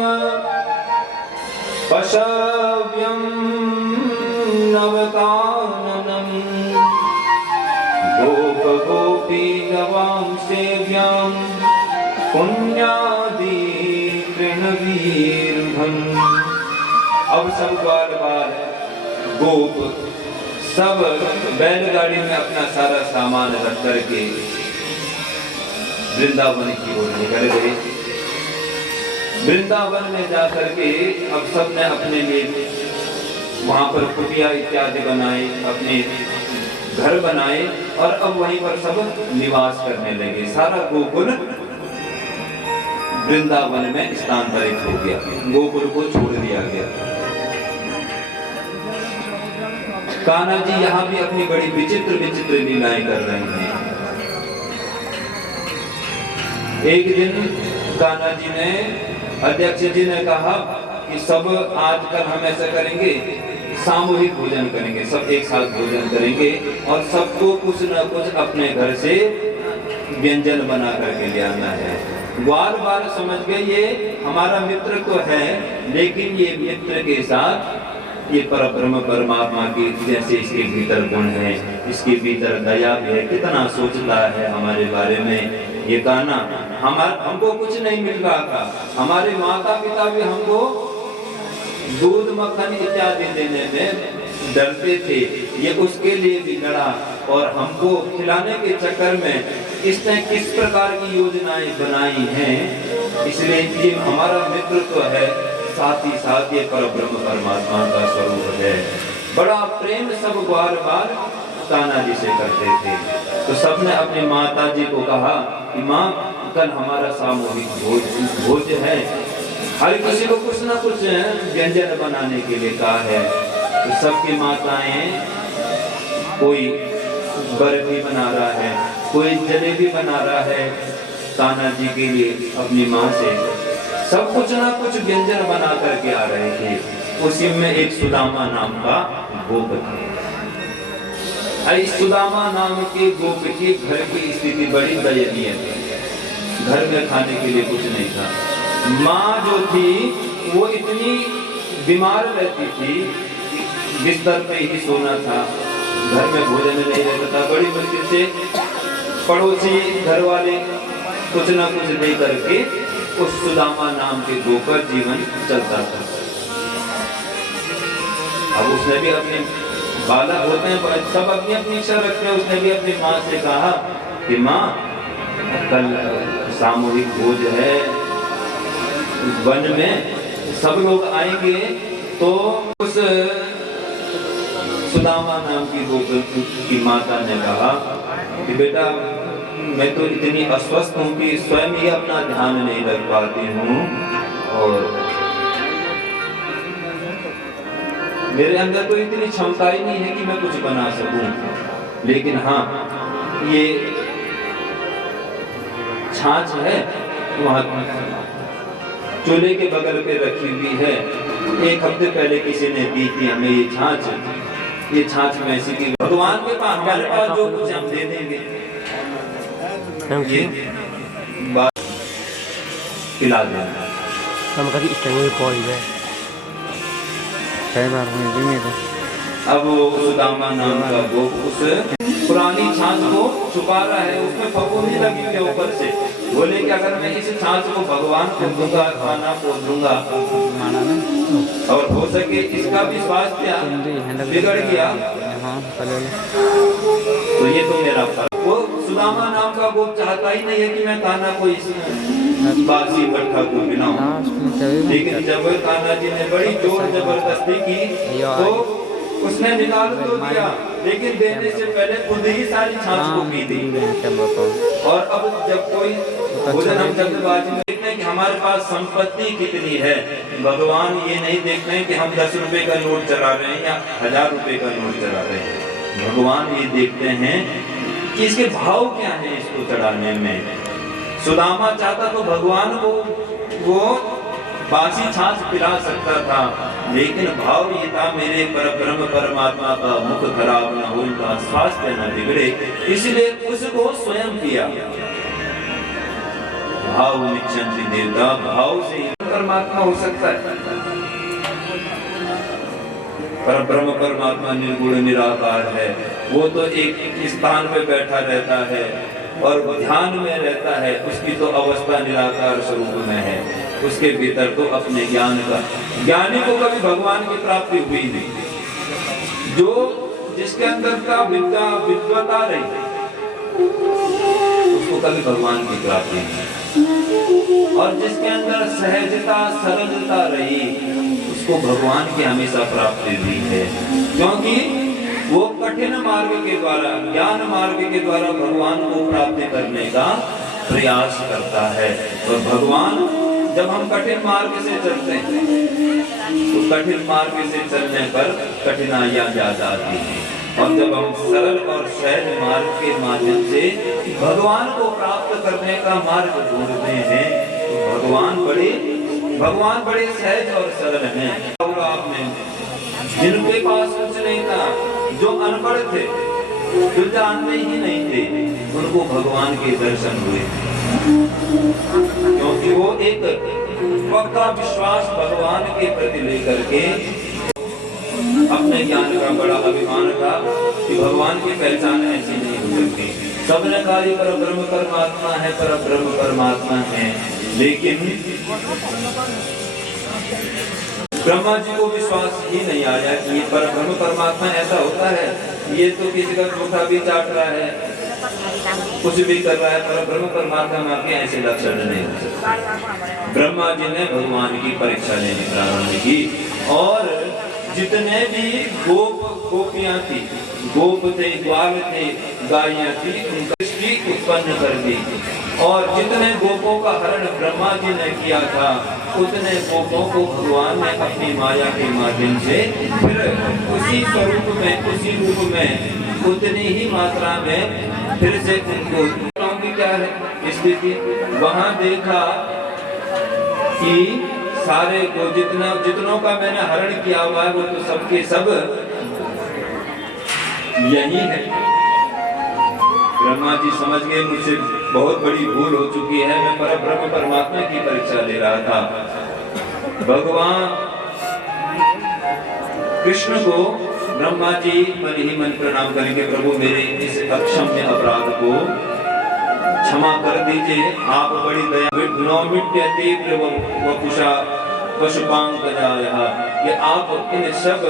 पशव्यं नवकाननं गोप गोपी गवां सेव्यां पुण्यादि तृणवीर्भम्। अब सब बाल बाल गोप सब बैलगाड़ी में अपना सारा सामान रख करके वृंदावन की ओर निकल गए। वृंदावन में जाकर के अब सबने अपने लिए वहां पर कुटिया इत्यादि बनाए, अपने घर बनाए और अब वहीं पर सब निवास करने लगे। सारा गोकुल वृंदावन में स्थानांतरित हो गया, गोकुल को छोड़ दिया गया। कान्हा जी यहाँ भी अपनी बड़ी विचित्र विचित्र लीलाएं कर रहे हैं। एक दिन कान्हा जी ने, अध्यक्ष जी ने कहा कि सब आजकल हम ऐसा करेंगे, सामूहिक भोजन करेंगे, सब एक साथ भोजन करेंगे और सबको कुछ न कुछ अपने घर से व्यंजन बना करके ले आना है। ग्वाल बाल समझ गए ये हमारा मित्र तो है, लेकिन ये मित्र के साथ ये परब्रह्म परमात्मा के जैसे इसके भीतर गुण है, इसके भीतर दया भी है, कितना सोचता है हमारे बारे में। ये कान्हा हमको कुछ नहीं मिल रहा था, हमारे माता पिता भी हमको दूध मक्खन इत्यादि देने में डरते थे, ये उसके लिए भी लड़ा और हमको खिलाने के चक्कर में इसने किस प्रकार की योजनाएं बनाई हैं। इसलिए ये हमारा मित्र तो है, साथ ही साथ ये परब्रह्म परमात्मा का स्वरूप है। बड़ा प्रेम सब ग्वाल बाल कान्हा जी से करते थे। तो सबने अपनी माता जी को कहा कि माँ कल हमारा सामूहिक भोज है, हर किसी को कुछ ना कुछ व्यंजन बनाने के लिए कहा है। तो सबकी माताएं कोई बर्फी बना रहा है, कोई जलेबी बना रहा है कान्हा जी के लिए अपनी माँ से, सब कुछ ना कुछ व्यंजन बना करके आ रहे थे। उसी में एक सुदामा नाम का गोप था। इस सुदामा नाम के गोप के घर की स्थिति बड़ी दयनीय थी, घर में खाने के लिए कुछ नहीं था। माँ जो थी वो इतनी बीमार रहती थी, बिस्तर पे ही सोना था, घर में भोजन नहीं रहता था। बड़ी मुश्किल से पड़ोसी घर वाले कुछ ना कुछ दे करके उस सुदामा नाम के गोपर जीवन चलता था। अब उसने भी अपने बालक होते हैं, सब अपनी अपनी इच्छा रखते हैं, उसने भी अपनी माँ से कहा कि माँ कल सामूहिक भोज है, वन में सब लोग आएंगे। तो उस सुदामा नाम की गोपर की माता ने कहा कि बेटा मैं तो इतनी अस्वस्थ हूँ कि स्वयं ही अपना ध्यान नहीं रख पाती हूँ और मेरे अंदर तो इतनी क्षमता ही नहीं है कि मैं कुछ बना सकूं। लेकिन हाँ, ये छाछ है वहाँ चूल्हे के बगल पे रखी हुई है, एक हफ्ते पहले किसी ने दी थी हमें ये छाछ में ऐसी की भगवान के पास हमारे पास जो कुछ हम दे देंगे, ये बात खिला देना। हम कभी इस टाइम में पहुंच गए, कई बार हुए भी मेरे। अब वो सुदामा नाम का वो उस पुरानी छाछ को छुपा रहा है, उसमें फफूंदी लगी हुई है ऊपर से। बोले कि अगर मैं इस छाछ को भगवान को दूंगा, खाना को दूंगा और हो सके इसका भी स्वास्थ्य बिगड़ गया तो ये तो मेरा फल। वो सुदामा नाम का वो चाहता ही नहीं है कि मैं कान्हा को इस बासी मट्ठा को पिलाऊं। लेकिन जब कान्हा जी ने बड़ी जोर जबरदस्ती की तो उसने निकाल तो दिया, लेकिन देने से पहले खुद ही सारी छाछ को पी दी। और अब जब कोई भोजन हम जल्दबाजी में देखते हैं कि हमारे पास संपत्ति कितनी है, भगवान ये नहीं देखते हैं कि हम 10 रुपए का नोट चला रहे हैं या 1000 रुपए का नोट चला रहे हैं। भगवान ये देखते हैं कि इसके भाव क्या है इसको चढ़ाने में। सुदामा चाहता तो भगवान को वो बासी छाछ पिला सकता था, लेकिन भाव ये था मेरे परब्रह्म परमात्मा का मुख खराब न हो, इनका स्वास्थ्य न बिगड़े, इसलिए उसको स्वयं किया। भाव निश्चंति देवता, भाव से परमात्मा हो सकता है। परब्रह्म परमात्मा निर्गुण निराकार है, वो तो एक स्थान पे बैठा रहता है और ध्यान में रहता है, उसकी तो अवस्था निराकार स्वरूप में है। उसके भीतर तो अपने ज्ञान का, ज्ञानी को कभी भगवान की प्राप्ति हुई नहीं। जो जिसके अंदर का विद्वता रही उसको कभी भगवान की प्राप्ति नहीं, और जिसके अंदर सहजता सरलता रही उसको भगवान की हमेशा प्राप्ति भी है, क्योंकि वो कठिन मार्ग के द्वारा, ज्ञान मार्ग के द्वारा भगवान को प्राप्त करने का प्रयास करता है। और भगवान, जब हम कठिन मार्ग से चलते हैं तो कठिन मार्ग से चलने पर कठिनाइयां ज्यादा आती हैं, और जब हम सरल और सहज मार्ग के माध्यम से भगवान को प्राप्त करने का मार्ग ढूंढते हैं तो भगवान बड़े सहज और सरल हैं। और आपने जिनके पास कुछ नहीं था, जो अनपढ़ थे, जो जानते ही नहीं थे, उनको भगवान के दर्शन हुए, क्योंकि वो एक पक्का विश्वास भगवान के प्रति लेकर के अपने ज्ञान का बड़ा अभिमान था कि भगवान की पहचान ऐसी नहीं हो सकती। सबने कहा ये परब्रह्म परमात्मा है, परब्रह्म परमात्मा है, लेकिन ब्रह्मा जी को विश्वास ही नहीं आया कि परब्रह्म परमात्मा ऐसा होता है। ये तो किसी का चोखा भी चाट रहा है, कुछ भी कर रहा है, परब्रह्म परमात्मा के ऐसे लक्षण नहीं हो सकते। ब्रह्मा जी ने भगवान की परीक्षा लेनी प्रारंभ की, और जितने भी गोपियां थी, गोप थे, ग्वाल थे, गायें थी, उनका सृष्टि उत्पन्न कर दी, और जितने गोपों का हरण ब्रह्मा जी ने किया था, उतने गोपों को भगवान ने अपनी माया के माध्यम से फिर उसी स्वरूप में, उसी रूप में, उतनी ही मात्रा में फिर से उनको क्या है स्थिति। वहां देखा कि सारे को जितनों का मैंने हरण किया हुआ है वो तो सबके सब यही है। ब्रह्मा जी समझ गए मुझसे बहुत बड़ी भूल हो चुकी है, मैं परब्रह्म परमात्मा की परीक्षा ले रहा था। भगवान कृष्ण को ब्रह्मा जी मन ही मन प्रणाम करेंगे, प्रभु मेरे इस अक्षम्य अपराध को क्षमा कर दीजिए, आप बड़ी दया नौमित्य तीव्र वपुषा पशुपांकजायः, ये आप इन सब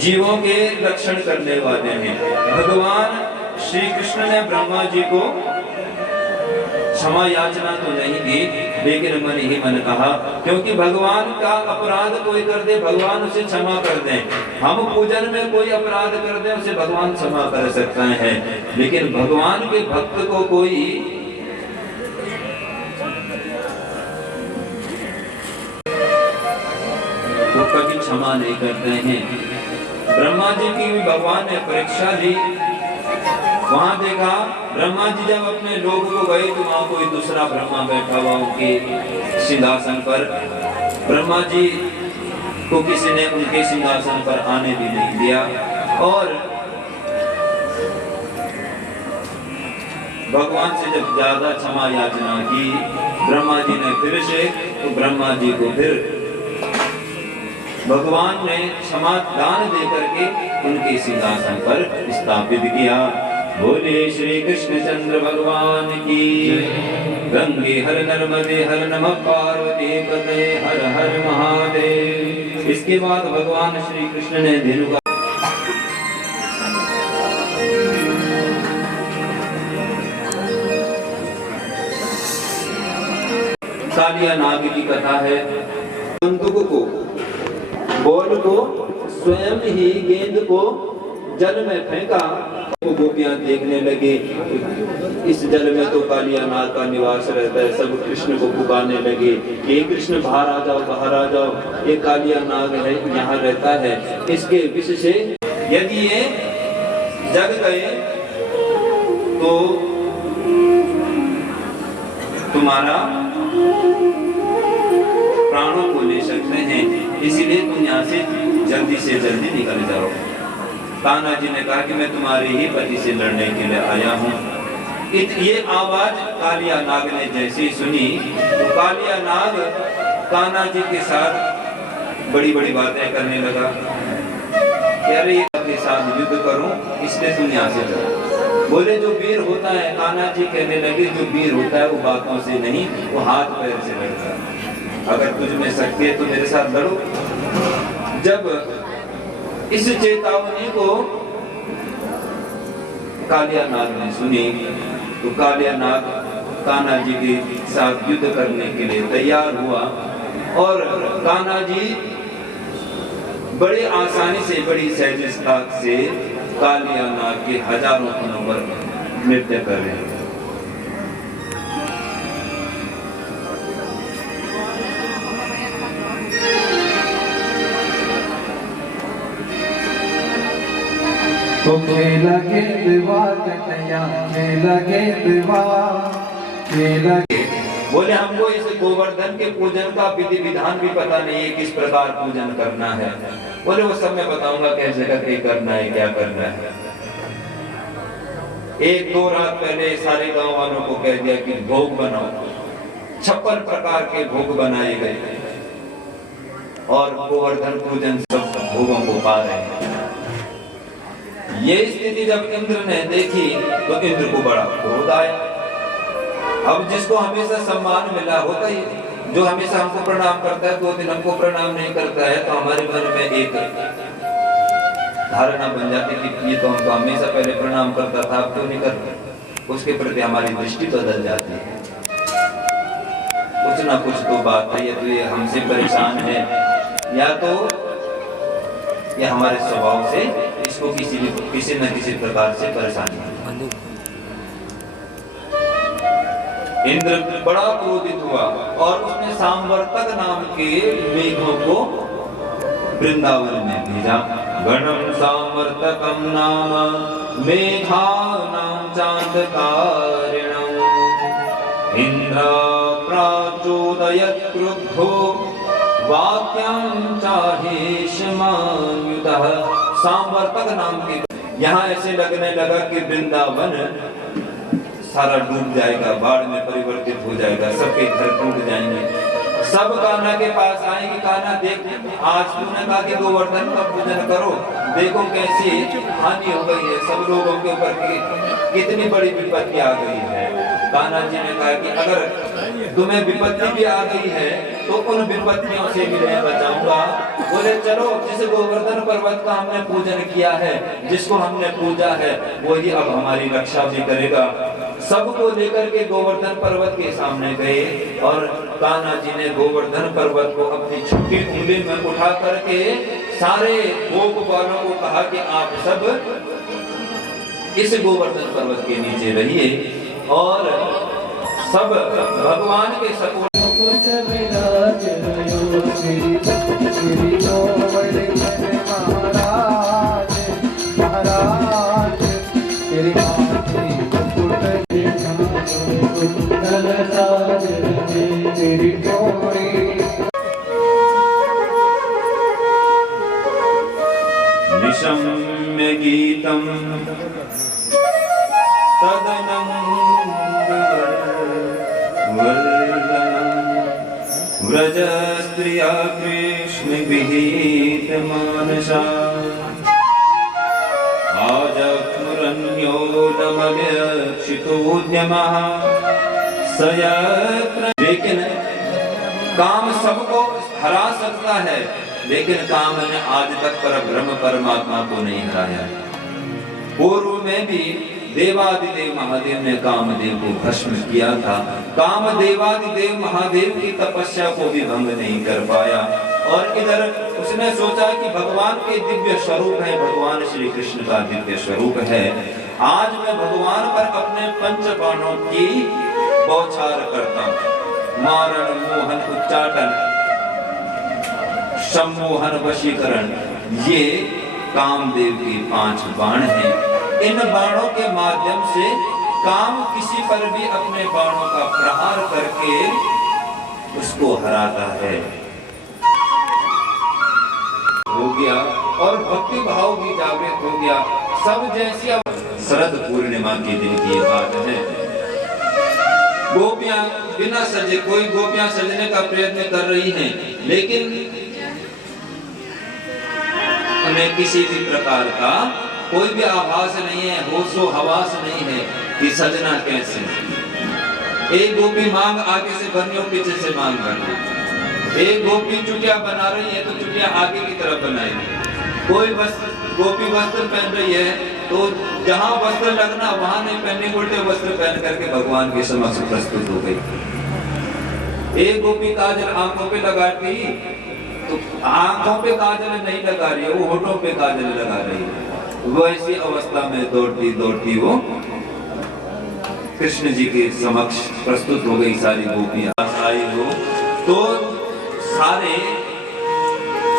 जीवों के रक्षण करने वाले हैं। भगवान श्री कृष्ण ने ब्रह्मा जी को क्षमा याचना तो नहीं दी, लेकिन मन ही मन कहा, क्योंकि भगवान का अपराध कोई कर दे भगवान उसे क्षमा कर दे। हम पूजन में कोई अपराध कर दे उसे भगवान क्षमा कर सकता है, लेकिन भगवान के भक्त को कोई वो कभी क्षमा नहीं करते हैं। ब्रह्मा जी की भी भगवान ने परीक्षा ली। वहां देखा ब्रह्मा जी जब अपने लोग को गए तो वहां कोई दूसरा ब्रह्मा बैठा हुआ उनके सिंहासन पर। ब्रह्मा जी को किसी ने उनके सिंहासन पर आने भी नहीं दिया, और भगवान से जब ज्यादा क्षमा याचना की ब्रह्मा जी ने फिर से, तो ब्रह्मा जी को फिर भगवान ने क्षमा दान देकर के उनके सिंहासन पर स्थापित किया। बोले श्री कृष्ण चंद्र भगवान की, गंगे हर नर्मदे हर नमः पार्वती पते हर हर महादेव। इसके बाद भगवान श्री कृष्ण ने धेनु का कालिया नाग की कथा है। बंदूक को, बॉल को स्वयं ही गेंद को जल में फेंका, तो गोपियां देखने लगे इस जल में तो कालिया नाग का निवास रहता है। सब कृष्ण को पुकारने लगे, ये कृष्ण बाहर आ जाओ, बाहर आ जाओ, ये कालिया नाग है यहाँ रहता है, इसके विष से यदि ये जग गए तो तुम्हारा प्राणों को ले सकते हैं, इसीलिए तुम यहाँ से जल्दी निकल जाओ। कान्हा जी ने कहा कि मैं तुम्हारे ही पति से लड़ने के लिए आया हूँ। ये आवाज कालिया नाग ने जैसे ही सुनी तो कालिया नाग कान्हा जी के साथ बड़ी बड़ी बातें करने लगा, अरे के साथ युद्ध करूं इसलिए तुम यहाँ से लड़ो। बोले जो वीर होता है, कान्हा जी कहने लगे जो वीर होता है वो बातों से नहीं, वो हाथ पैर से लड़ता है। अगर तुझ में शक्ति है तो मेरे साथ लड़ो। जब इस चेतावनी को कालिया नाग ने सुनी तो कालिया नाग कान्हा जी के साथ युद्ध करने के लिए तैयार हुआ और कान्हा जी बड़ी आसानी से, बड़ी सहजता से कालिया नाग के हजारों फनों पर नृत्य कर रहे हैं। तो खेला के विवाह कन्हैया, खेला के विवाह, खेला के। बोले हमको इस गोवर्धन के पूजन का विधि विधान भी पता नहीं है, किस प्रकार पूजन करना है। बोले वो सब मैं बताऊंगा कैसे करके करना है, क्या करना है। एक दो रात पहले सारे गांव वालों को कह दिया कि भोग बनाओ। 56 प्रकार के भोग बनाए गए और गोवर्धन पूजन सब भोगों को पा रहे हैं। ये स्थिति जब इंद्र ने देखी तो इंद्र को बड़ा क्रोध आया। अब जिसको हमेशा सम्मान मिला होता ही, जो हमेशा हमको प्रणाम करता है 2 दिन हमको प्रणाम नहीं करता है, तो हमारे मन में एक धारणा बन जाती कि ये तो हमको हमेशा पहले प्रणाम करता था, अब क्यों नहीं करता। उसके प्रति हमारी दृष्टि बदल जाती है। कुछ ना कुछ तो बात है, या तो ये हमसे परेशान है, या तो ये हमारे स्वभाव से इसको किसी न किसी प्रकार से परेशानी है। इंद्र बड़ा क्रोधित हुआ और उसने सांवर्तक नाम के मेघों को वृंदावन में भेजा। गणम सांवर्तकम नाम मेघानां चांदकारिणम् इंद्र प्राचोदयत् क्रुद्धो वाक्यं चाहेशमायुतः। सांवर्तक नाम के यहाँ ऐसे लगने लगा कि वृंदावन सारा डूब जाएगा, बाढ़ में परिवर्तित हो जाएगा, सबके घर टूट जाएंगे। सब कान्हा के पास आएंगे, कान्हा देख आज तूने कहा कि गोवर्धन का पूजन करो, देखो कैसी हानि हो गई है, सब लोगों के ऊपर कितनी बड़ी विपत्ति आ गई है। कान्हा जी ने कहा कि अगर तुम्हें विपत्ति भी आ गई है तो उन विपत्तियों से भी मैं बचाऊंगा। बोले चलो, जिस गोवर्धन पर्वत का हमने पूजन किया है, जिसको हमने पूजा है, वही अब हमारी रक्षा भी करेगा। सबको लेकर के गोवर्धन पर्वत के सामने गए और कान्हा जी ने गोवर्धन पर्वत को अपनी छोटी उंगली में उठा करके सारे गोप वालों को कहा कि आप सब इस गोवर्धन पर्वत के नीचे रहिए और सब भगवान के सपोर्ट। निशम्य गीतम व्रज स्त्रिया कृष्ण विहित मानसा आजमन्योदमलक्षितोद्यमः सयत्र। लेकिन काम सबको हरा सकता है, लेकिन काम ने आज तक परब्रह्म परमात्मा को नहीं हराया। पूर्व में भी देवादिदेव महादेव ने कामदेव को भस्म किया था। कामदेवादिदेव महादेव की तपस्या को भी भंग नहीं कर पाया। और इधर उसने सोचा कि भगवान के दिव्य स्वरूप है, भगवान श्री कृष्ण का दिव्य स्वरूप है। आज मैं भगवान पर अपने 5 बाणों की बौछार करता हूँ। मारण, मोहन, उच्चाटन, सम्मोहन, वशीकरण, ये कामदेव के 5 बाण हैं। इन बाणों के माध्यम से काम किसी पर भी अपने बाणों का प्रहार करके उसको हराता है। हो गया और भक्ति भाव भी जागृत हो गया। सब जैसी शरद पूर्णिमा के दिन की बात है। गोपियां बिना सजे, कोई गोपियां सजने का प्रयत्न कर रही हैं, लेकिन उन्हें किसी भी प्रकार का कोई भी आभास नहीं है, होशो हवास नहीं है कि सजना कैसे। एक गोपी मांग आगे से भरनी और पीछे से मांग भरनी। एक गोपी चुटिया बना रही है तो चुटिया आगे की तरफ बनाएगी। कोई गोपी वस्त्र पहन रही है तो जहां वस्त्र लगना वहां नहीं पहनने, उल्टे वस्त्र पहन करके भगवान के समक्ष प्रस्तुत हो गई। एक गोपी काजल आंखों पे लगाती तो आंखों पे काजल नहीं लगा रही है, वो होठों पे काजल लगा रही है। वो ऐसी अवस्था में दौड़ती दौड़ती वो कृष्ण जी के समक्ष प्रस्तुत हो गई। सारी गोपियां आई हो तो सारे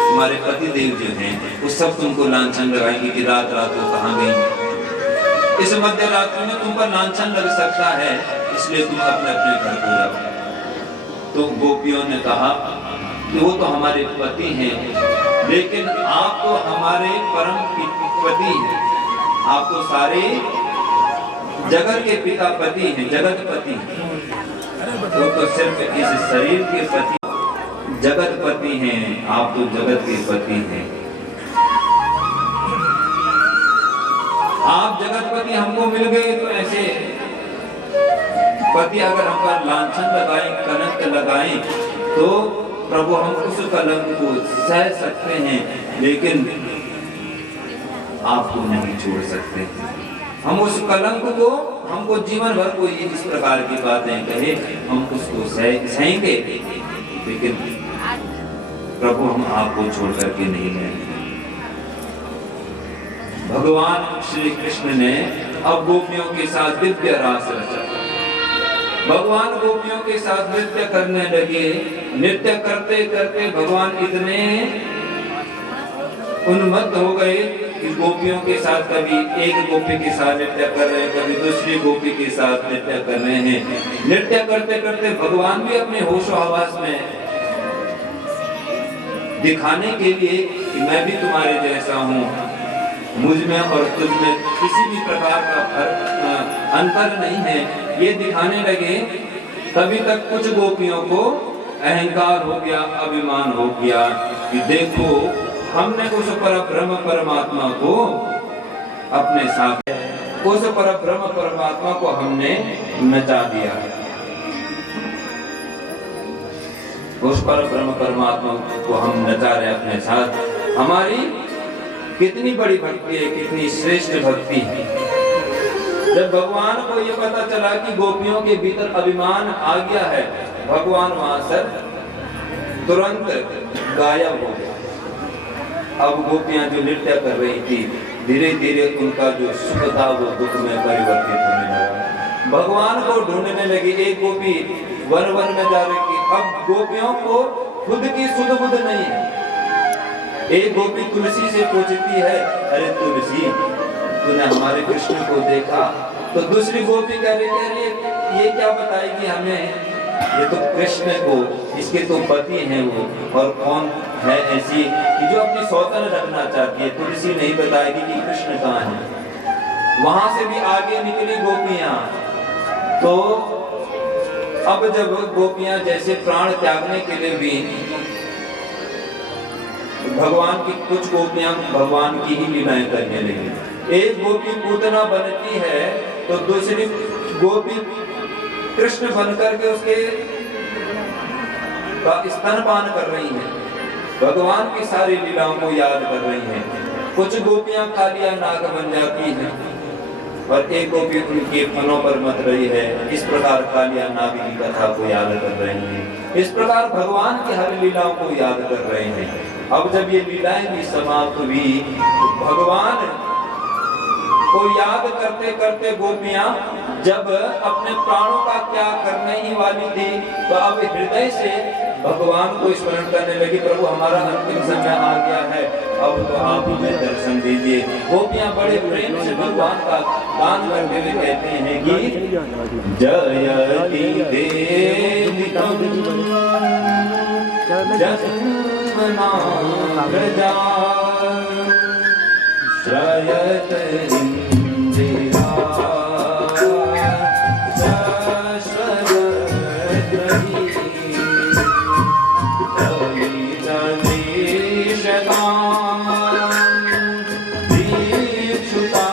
हमारे पति देव जो हैं वो सब तुमको लांछन लगाएंगे कि रात रात को कहाँ गई, इस मध्य रात्रि में तुम पर लांछन लग सकता है, इसलिए तुम अपने अपने घर को जाओ। तो गोपियों ने कहा कि वो तो हमारे पति हैं, लेकिन आप तो हमारे परम पति हैं, आप तो सारे जगत के पिता पति हैं, जगत पति हैं। तो सिर्फ इस शरीर के पति जगत पति हैं, आप तो जगत के पति हैं। आप जगत पति हमको मिल गए तो ऐसे पति अगर हम पर लांछन लगाएं, कलंक लगाएं, तो प्रभु हम उस कलंक को सह सकते हैं, लेकिन आपको नहीं छोड़ सकते। हम उस कलंक को, हमको जीवन भर कोई इस प्रकार की बातें कहे, हम उसको सहेंगे, लेकिन प्रभु हम आपको छोड़ करके नहीं लेंगे। भगवान श्री कृष्ण ने अब गोपियों के साथ दिव्य रास रचा। भगवान गोपियों के साथ नृत्य करने लगे। नृत्य करते करते भगवान इतने उन्मत्त हो गए कि गोपियों के साथ कभी एक गोपी के साथ नृत्य कर रहे हैं, कभी दूसरी गोपी के साथ नृत्य कर रहे हैं। नृत्य करते करते भगवान भी अपने होशो हवास में दिखाने के लिए कि मैं भी तुम्हारे जैसा हूँ, मुझ में और तुझ में किसी भी प्रकार का अंतर नहीं है, ये दिखाने लगे। तभी तक कुछ गोपियों को अहंकार हो गया, अभिमान हो गया कि देखो हमने उस परब्रह्म परमात्मा को अपने साथ, उस परब्रह्म परमात्मा को हमने नचा दिया, उस परब्रह्म परमात्मा को हम नचा रहे अपने साथ। हमारी कितनी बड़ी भक्ति है, कितनी श्रेष्ठ भक्ति है। जब भगवान को ये पता चला कि गोपियों के भीतर अभिमान आ गया है, भगवान वहां से तुरंत गायब हो गया। अब गोपियां जो नृत्य कर रही थी, धीरे धीरे उनका जो सुख था वो दुख में परिवर्तित होने लगा। भगवान को ढूंढने लगी। एक गोपी वन वन में जा रही थी। अब गोपियों को खुद की सुध बुध नहीं है। एक गोपी तुलसी से पूछती है, अरे तुलसी तूने हमारे कृष्ण को देखा? तो दूसरी गोपी कह रही है, ये क्या बताएगी हमें, ये तो कृष्ण को, इसके तो पति हैं वो, और कौन है ऐसी कि जो अपनी सौतन रखना चाहती है। तुलसी नहीं बताएगी कि कृष्ण कहाँ है। वहां से भी आगे निकली गोपियां। तो अब जब गोपियां जैसे प्राण त्यागने के लिए भी, भगवान की कुछ गोपियां भगवान की ही लीलाएं करने लगी। एक गोपी पूतना बनती है तो दूसरी गोपी कृष्ण बनकर के उसके स्तनपान कर रही हैं, भगवान की सारी लीलाओं को याद कर रही हैं। कुछ गोपियां कालिया नाग बन जाती हैं और एक गोपी उनके फनों पर मत रही है। इस प्रकार कालिया नाग की कथा को याद कर रहे हैं। इस प्रकार भगवान की हर लीलाओं को याद कर रहे हैं। अब जब ये लीलाएं भी समाप्त हुई, भगवान को याद करते करते गोपियां जब अपने प्राणों का त्याग करने ही वाली थी, तो अब हृदय से भगवान को स्मरण करने लगी, प्रभु हमारा अंतिम समय आ गया है, अब तो आप हमें दर्शन दीजिए। गोपियां बड़े प्रेम से भगवान का गान करते हुए कहते हैं कि जयति देवी जन्मना प्रजा श्रयत इंदिरा दीक्षुता